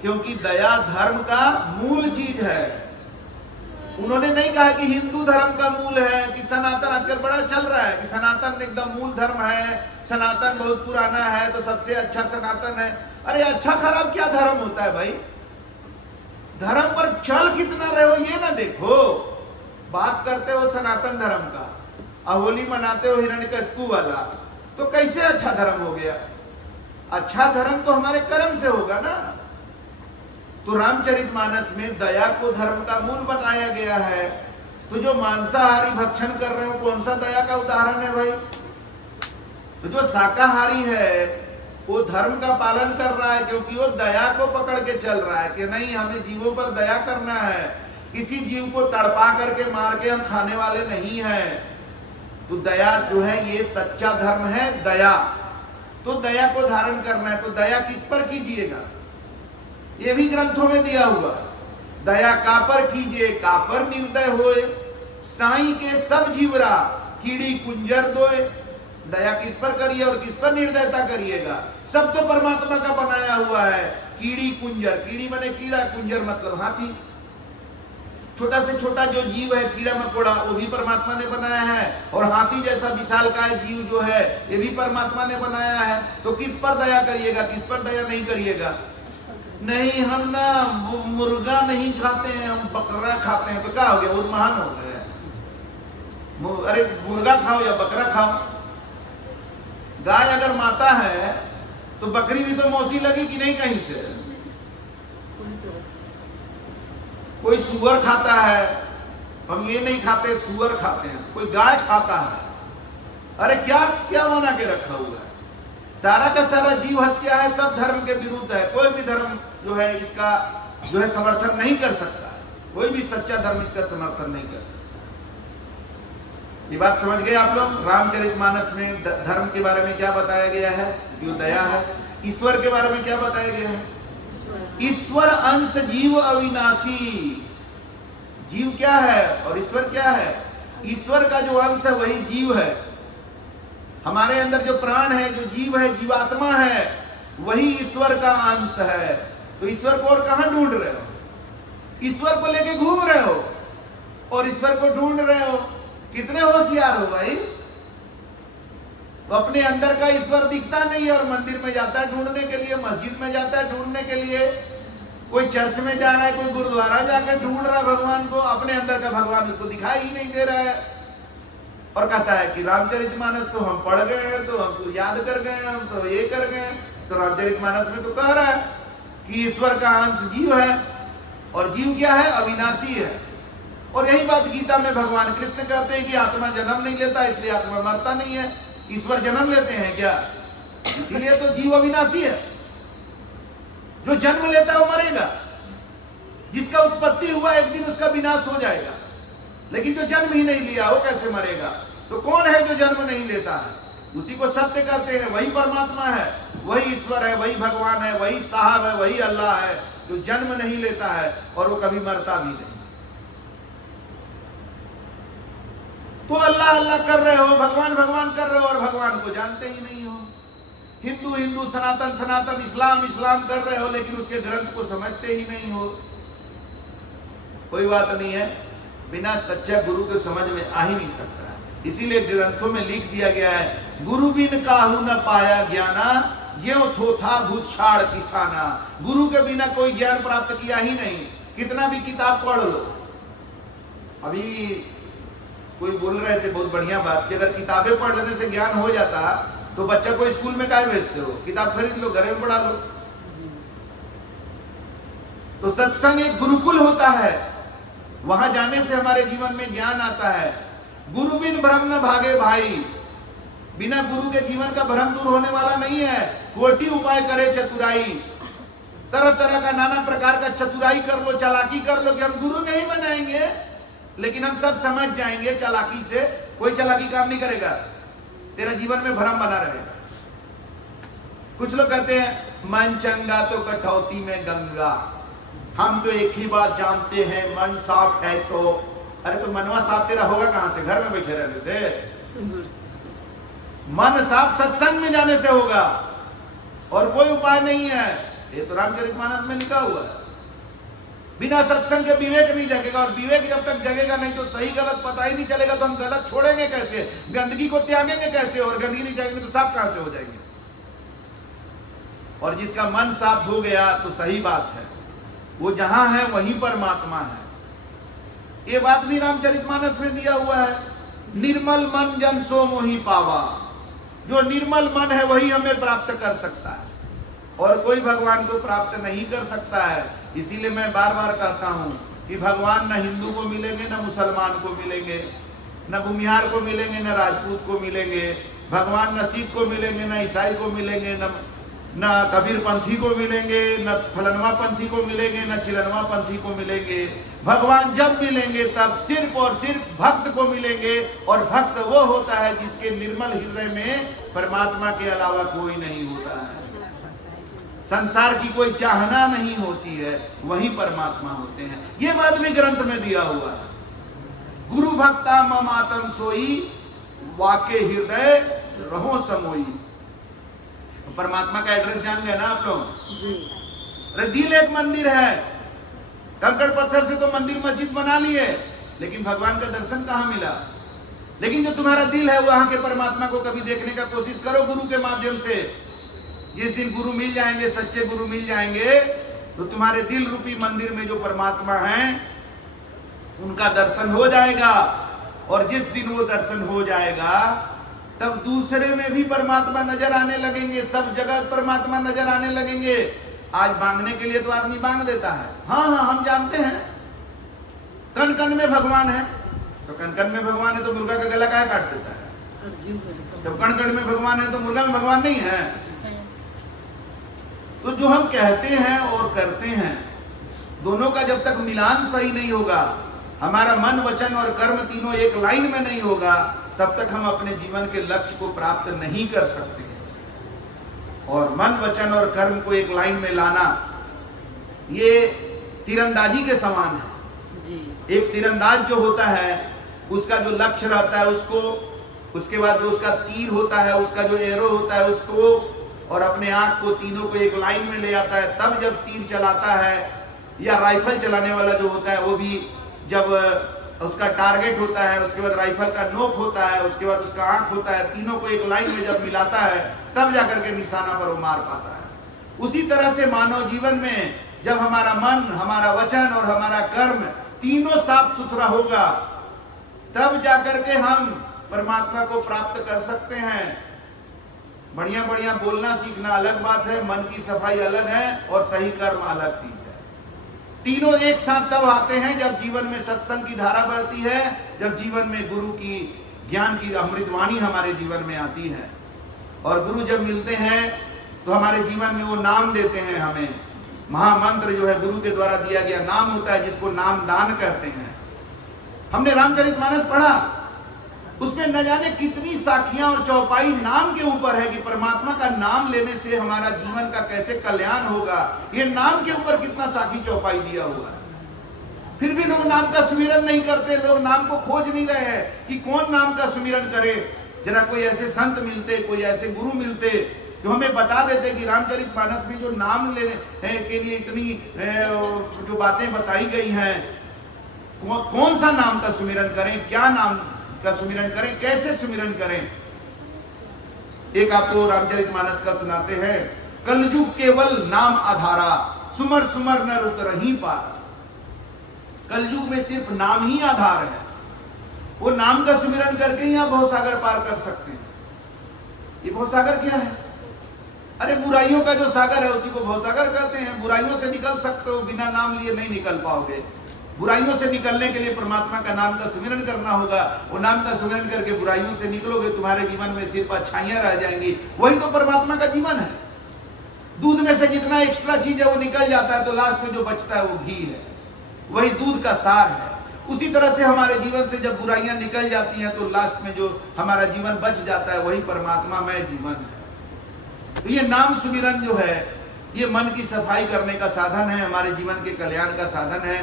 क्योंकि दया धर्म का मूल चीज है। उन्होंने नहीं कहा कि हिंदू धर्म का मूल है, कि सनातन आजकल बड़ा चल रहा है कि सनातन एकदम मूल धर्म है, सनातन बहुत पुराना है तो सबसे अच्छा सनातन है। अरे अच्छा खराब क्या धर्म होता है भाई? धर्म पर चल कितना रहे हो ये ना देखो। बात करते हो सनातन धर्म का, होली मनाते हो हिरण्यकशिपु वाला, तो कैसे अच्छा धर्म हो गया? अच्छा धर्म तो हमारे कर्म से होगा ना। तो रामचरितमानस में दया को धर्म का मूल बताया गया है। तो जो मांसाहारी भक्षण कर रहे हो, कौन सा दया का उदाहरण है भाई? तो जो शाकाहारी है वो धर्म का पालन कर रहा है, क्योंकि वो दया को पकड़ के चल रहा है कि नहीं, हमें जीवों पर दया करना है, किसी जीव को तड़पा करके मार के हम खाने वाले नहीं हैं। तो दया जो है ये सच्चा धर्म है, दया। तो दया को धारण करना है। तो दया किस पर कीजिएगा? ये भी ग्रंथों में दिया हुआ। दया का पर कीजिए, का पर निर्दय होए, साई के सब जीवरा कीड़ी कुंजर दोए। दया किस पर करिए और किस पर निर्दयता करिएगा? सब तो परमात्मा का बनाया हुआ है। कीड़ी कुंजर, कीड़ी माने कीड़ा, कुंजर मतलब हाथी। छोटा से छोटा जो जीव है कीड़ा मकोड़ा, वो भी परमात्मा ने बनाया है। और हाथी जैसा विशालकाय जीव जो है ये भी परमात्मा ने बनाया है। तो किस पर दया करिएगा, किस पर दया नहीं करिएगा? नहीं, हम ना मुर्गा नहीं खाते हैं, हम बकरा खाते हैं। तो क्या हो गया? वो महान हो गए। अरे मुर्गा खाओ या बकरा खाओ। गाय अगर माता है तो बकरी भी तो मौसी लगी कि नहीं कहीं से? कोई सुअर खाता है, हम ये नहीं खाते, सुअर खाते हैं। कोई गाय खाता है। अरे क्या क्या बना के रखा हुआ है? सारा का सारा जीव हत्या है, सब धर्म के विरुद्ध है। कोई भी धर्म जो है इसका जो है समर्थन नहीं कर सकता है। कोई भी सच्चा धर्म इसका समर्थन नहीं कर सकता। ये बात समझ गए आप लोग? रामचरितमानस में धर्म के बारे में क्या बताया गया है? जो दया है। ईश्वर के बारे में क्या बताया गया है? ईश्वर अंश जीव अविनाशी। जीव क्या है और ईश्वर क्या है? ईश्वर का जो अंश है वही जीव है। हमारे अंदर जो प्राण है, जो जीव है, जीवात्मा है, वही ईश्वर का अंश है। तो ईश्वर को और कहां ढूंढ रहे हो? ईश्वर को लेके घूम रहे हो और ईश्वर को ढूंढ रहे हो। कितने होशियार हो भाई? तो अपने अंदर का ईश्वर दिखता नहीं है और मंदिर में जाता है ढूंढने के लिए, मस्जिद में जाता है ढूंढने के लिए, कोई चर्च में जा रहा है, कोई गुरुद्वारा जाकर ढूंढ रहा है भगवान को। अपने अंदर का भगवान उसको दिखाई ही नहीं दे रहा है। और कहता है कि रामचरितमानस तो हम पढ़ गए हैं, तो हम तो याद कर गए, हम तो ये कर गए। तो रामचरितमानस में तो कह रहा है कि ईश्वर का अंश जीव है और जीव क्या है? अविनाशी है। और यही बात गीता में भगवान कृष्ण कहते हैं कि आत्मा जन्म नहीं लेता, इसलिए आत्मा मरता नहीं है। ईश्वर जन्म लेते हैं क्या? इसीलिए तो जीव अविनाशी है। जो जन्म लेता है वो मरेगा। जिसका उत्पत्ति हुआ एक दिन उसका विनाश हो जाएगा। लेकिन जो जन्म ही नहीं लिया वो कैसे मरेगा? तो कौन है जो जन्म नहीं लेता है? उसी को सत्य कहते हैं। वही परमात्मा है, वही ईश्वर है, वही भगवान है, वही साहब है, वही अल्लाह है जो जन्म नहीं लेता है और वो कभी मरता भी नहीं। तो अल्लाह अल्लाह कर रहे हो, भगवान भगवान कर रहे हो और भगवान को जानते ही नहीं हो। हिंदू हिंदू, सनातन सनातन, इस्लाम इस्लाम कर रहे हो, लेकिन उसके ग्रंथ को समझते ही नहीं हो। कोई बात नहीं है, बिना सच्चा गुरु के समझ में आ ही नहीं सकता है। इसीलिए ग्रंथों में लिख दिया गया है, गुरु बिन काहू न पाया ज्ञाना, ये थोथा भूषाड़ किसाना। गुरु के बिना कोई ज्ञान प्राप्त किया ही नहीं। कितना भी किताब पढ़ लो। अभी कोई बोल रहे थे बहुत बढ़िया बात कि अगर किताबें पढ़ लेने से ज्ञान हो जाता तो बच्चा को स्कूल में काहे भेजते हो? किताब खरीद लो, घर में पढ़ा लो। तो सत्संग एक गुरुकुल होता है, वहां जाने से हमारे जीवन में ज्ञान आता है। गुरु बिन ब्रह्म न भागे भाई। बिना गुरु के जीवन का भ्रम दूर होने वाला नहीं है। कोटि उपाय करे चतुराई, तरह तरह का नाना प्रकार का चतुराई कर लो, चालाकी कर लो कि हम गुरु नहीं बनाएंगे, लेकिन हम सब समझ जाएंगे चालाकी से। कोई चालाकी काम नहीं करेगा, तेरा जीवन में भ्रम बना रहेगा। कुछ लोग कहते हैं मन चंगा तो कठौती में गंगा। हम तो एक ही बात जानते हैं, मन साफ है तो। अरे तो मनवा साफ तेरा होगा कहां से? घर में बैठे रहने से? मन साफ सत्संग में जाने से होगा, और कोई उपाय नहीं है। ये तो रामचरितमानस में लिखा हुआ है। बिना सत्संग के विवेक नहीं जगेगा, और विवेक जब तक जगेगा नहीं तो सही गलत पता ही नहीं चलेगा, तो हम गलत छोड़ेंगे कैसे, गंदगी को त्यागेंगे कैसे, और गंदगी नहीं त्यागेंगे तो साफ कहां से हो जाएंगे। और जिसका मन साफ हो गया तो सही बात है, वो जहां है वहीं परमात्मा है। ये बात भी रामचरितमानस में दिया हुआ है, निर्मल मन जन सो मोहि पावा। जो निर्मल मन है वही हमें प्राप्त कर सकता है, और कोई भगवान को प्राप्त नहीं कर सकता है। इसीलिए मैं बार बार कहता हूं कि भगवान न हिंदू को मिलेंगे, न मुसलमान को मिलेंगे, न भूमिहार को मिलेंगे, न राजपूत को मिलेंगे। भगवान न सिख को मिलेंगे, न ईसाई को मिलेंगे, न कबीर पंथी को मिलेंगे, न फलनवा पंथी को मिलेंगे, न चिलनवा पंथी को मिलेंगे। भगवान जब मिलेंगे तब सिर्फ और सिर्फ भक्त को मिलेंगे, और भक्त वो होता है जिसके निर्मल हृदय में परमात्मा के अलावा कोई नहीं होता है, संसार की कोई चाहना नहीं होती है, वही परमात्मा होते हैं। ये बात भी ग्रंथ में दिया हुआ है। गुरु भक्ता मम आत्म सोई, वाके हृदय रहो समोई। परमात्मा का एड्रेस जान गए ना आप लोग? अरे दिल एक मंदिर है, कंकड़ पत्थर से तो मंदिर मस्जिद बना लिए, लेकिन भगवान का दर्शन कहां मिला? लेकिन जो तुम्हारा दिल है वहां के परमात्मा को कभी देखने का कोशिश करो गुरु के माध्यम से। जिस दिन गुरु मिल जाएंगे, सच्चे गुरु मिल जाएंगे, तो तुम्हारे दिल रूपी मंदिर में जो परमात्मा है उनका दर्शन हो जाएगा। और जिस दिन वो दर्शन हो जाएगा तब दूसरे में भी परमात्मा नजर आने लगेंगे, सब जगह परमात्मा नजर आने लगेंगे। आज मांगने के लिए तो आदमी मांग देता है, हाँ हाँ हम जानते हैं कन कन में भगवान है, तो कन कन में भगवान है तो मुर्गा का गला काहे काट देता है? जब कण कण में भगवान है तो मुर्गा में भगवान नहीं है? तो जो हम कहते हैं और करते हैं, दोनों का जब तक मिलान सही नहीं होगा, हमारा मन वचन और कर्म तीनों एक लाइन में नहीं होगा, तब तक हम अपने जीवन के लक्ष्य को प्राप्त नहीं कर सकते। और मन वचन और कर्म को एक लाइन में लाना ये तीरंदाजी के समान है जी। एक तीरंदाज जो होता है उसका जो लक्ष्य रहता है उसको, उसके बाद जो उसका तीर होता है, उसका जो एरो होता है उसको, और अपने आंख को, तीनों को एक लाइन में ले आता है, तब जब तीर चलाता है। या राइफल चलाने वाला जो होता है वो भी जब उसका टारगेट होता है, उसके बाद राइफल का नोक होता है, उसके बाद उसका आंख होता है, तीनों को एक लाइन में जब मिलाता है तब जाकर के निशाना पर वो मार पाता है। उसी तरह से मानव जीवन में जब हमारा मन, हमारा वचन और हमारा कर्म तीनों साफ सुथरा होगा, तब जाकर के हम परमात्मा को प्राप्त कर सकते हैं। बढ़िया बढ़िया बोलना सीखना अलग बात है, मन की सफाई अलग है, और सही कर्म अलग चीज है। तीनों एक साथ तब आते हैं जब जीवन में सत्संग की धारा बहती है, जब जीवन में गुरु की ज्ञान की अमृतवाणी हमारे जीवन में आती है। और गुरु जब मिलते हैं तो हमारे जीवन में वो नाम देते हैं हमें। महामंत्र जो है गुरु के द्वारा दिया गया नाम होता है, जिसको नाम दान कहते हैं। हमने रामचरितमानस पढ़ा, उसमें न जाने कितनी साखियां और चौपाई नाम के ऊपर है कि परमात्मा का नाम लेने से हमारा जीवन का कैसे कल्याण होगा। ये नाम के ऊपर कितना साखी चौपाई दिया हुआ है। फिर भी लोग नाम का सुमिरन नहीं करते, लोग नाम को खोज नहीं रहे हैं कि कौन नाम का सुमिरन करे। जरा कोई ऐसे संत मिलते, कोई ऐसे गुरु मिलते जो हमें बता देते कि रामचरितमानस में जो नाम लेने के लिए इतनी जो बातें बताई गई हैं, कौन सा नाम का सुमिरन करें, क्या नाम का सुमिरन करें, कैसे सुमिरन करें। एक आपको रामचरितमानस का सुनाते हैं। कलयुग केवल नाम आधारा, सुमर सुमर न उतरहि पास। कलयुग में सिर्फ नाम ही आधार है। वो नाम का सुमिरन करके ही आप भवसागर पार कर सकते हैं। ये भवसागर क्या है? अरे बुराइयों का जो सागर है उसी को भवसागर कहते हैं। बुराइयों से निकल सकते हो, बिना नाम लिए नहीं निकल पाओगे। बुराइयों से निकलने के लिए परमात्मा का नाम का सुमिरन करना होगा। वो नाम का सुमिरन करके बुराइयों से निकलोगे, तुम्हारे जीवन में सिर्फ अच्छाइयां रह जाएंगी। वही तो परमात्मा का जीवन है। दूध में से जितना एक्स्ट्रा चीज है वो निकल जाता है, तो लास्ट में जो बचता है वो घी है, वही दूध का सार है। उसी तरह से हमारे जीवन से जब बुराइयां निकल जाती हैं तो लास्ट में जो हमारा जीवन बच जाता है वही परमात्मामय जीवन है। तो ये नाम सुमिरन जो है ये मन की सफाई करने का साधन है, हमारे जीवन के कल्याण का साधन है।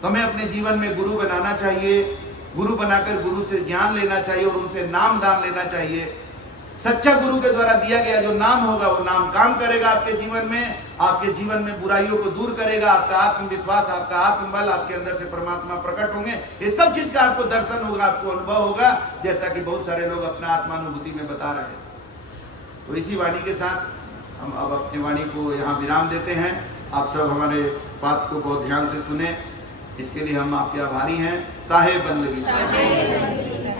तो हमें अपने जीवन में गुरु बनाना चाहिए, गुरु बनाकर गुरु से ज्ञान लेना चाहिए और उनसे नाम दान लेना चाहिए। सच्चा गुरु के द्वारा दिया गया जो नाम होगा वो नाम काम करेगा आपके जीवन में, आपके जीवन में बुराइयों को दूर करेगा। आपका आत्मविश्वास, आपका आत्मबल, आपके अंदर से परमात्मा प्रकट होंगे। ये सब चीज का आपको दर्शन होगा, आपको अनुभव होगा, जैसा कि बहुत सारे लोग अपना आत्मानुभूति में बता रहे थे। तो इसी वाणी के साथ हम अब अपनी वाणी को यहाँ विराम देते हैं। आप सब हमारे बात को बहुत ध्यान से सुने, इसके लिए हम आपके आभारी हैं। साहेब बंदगी।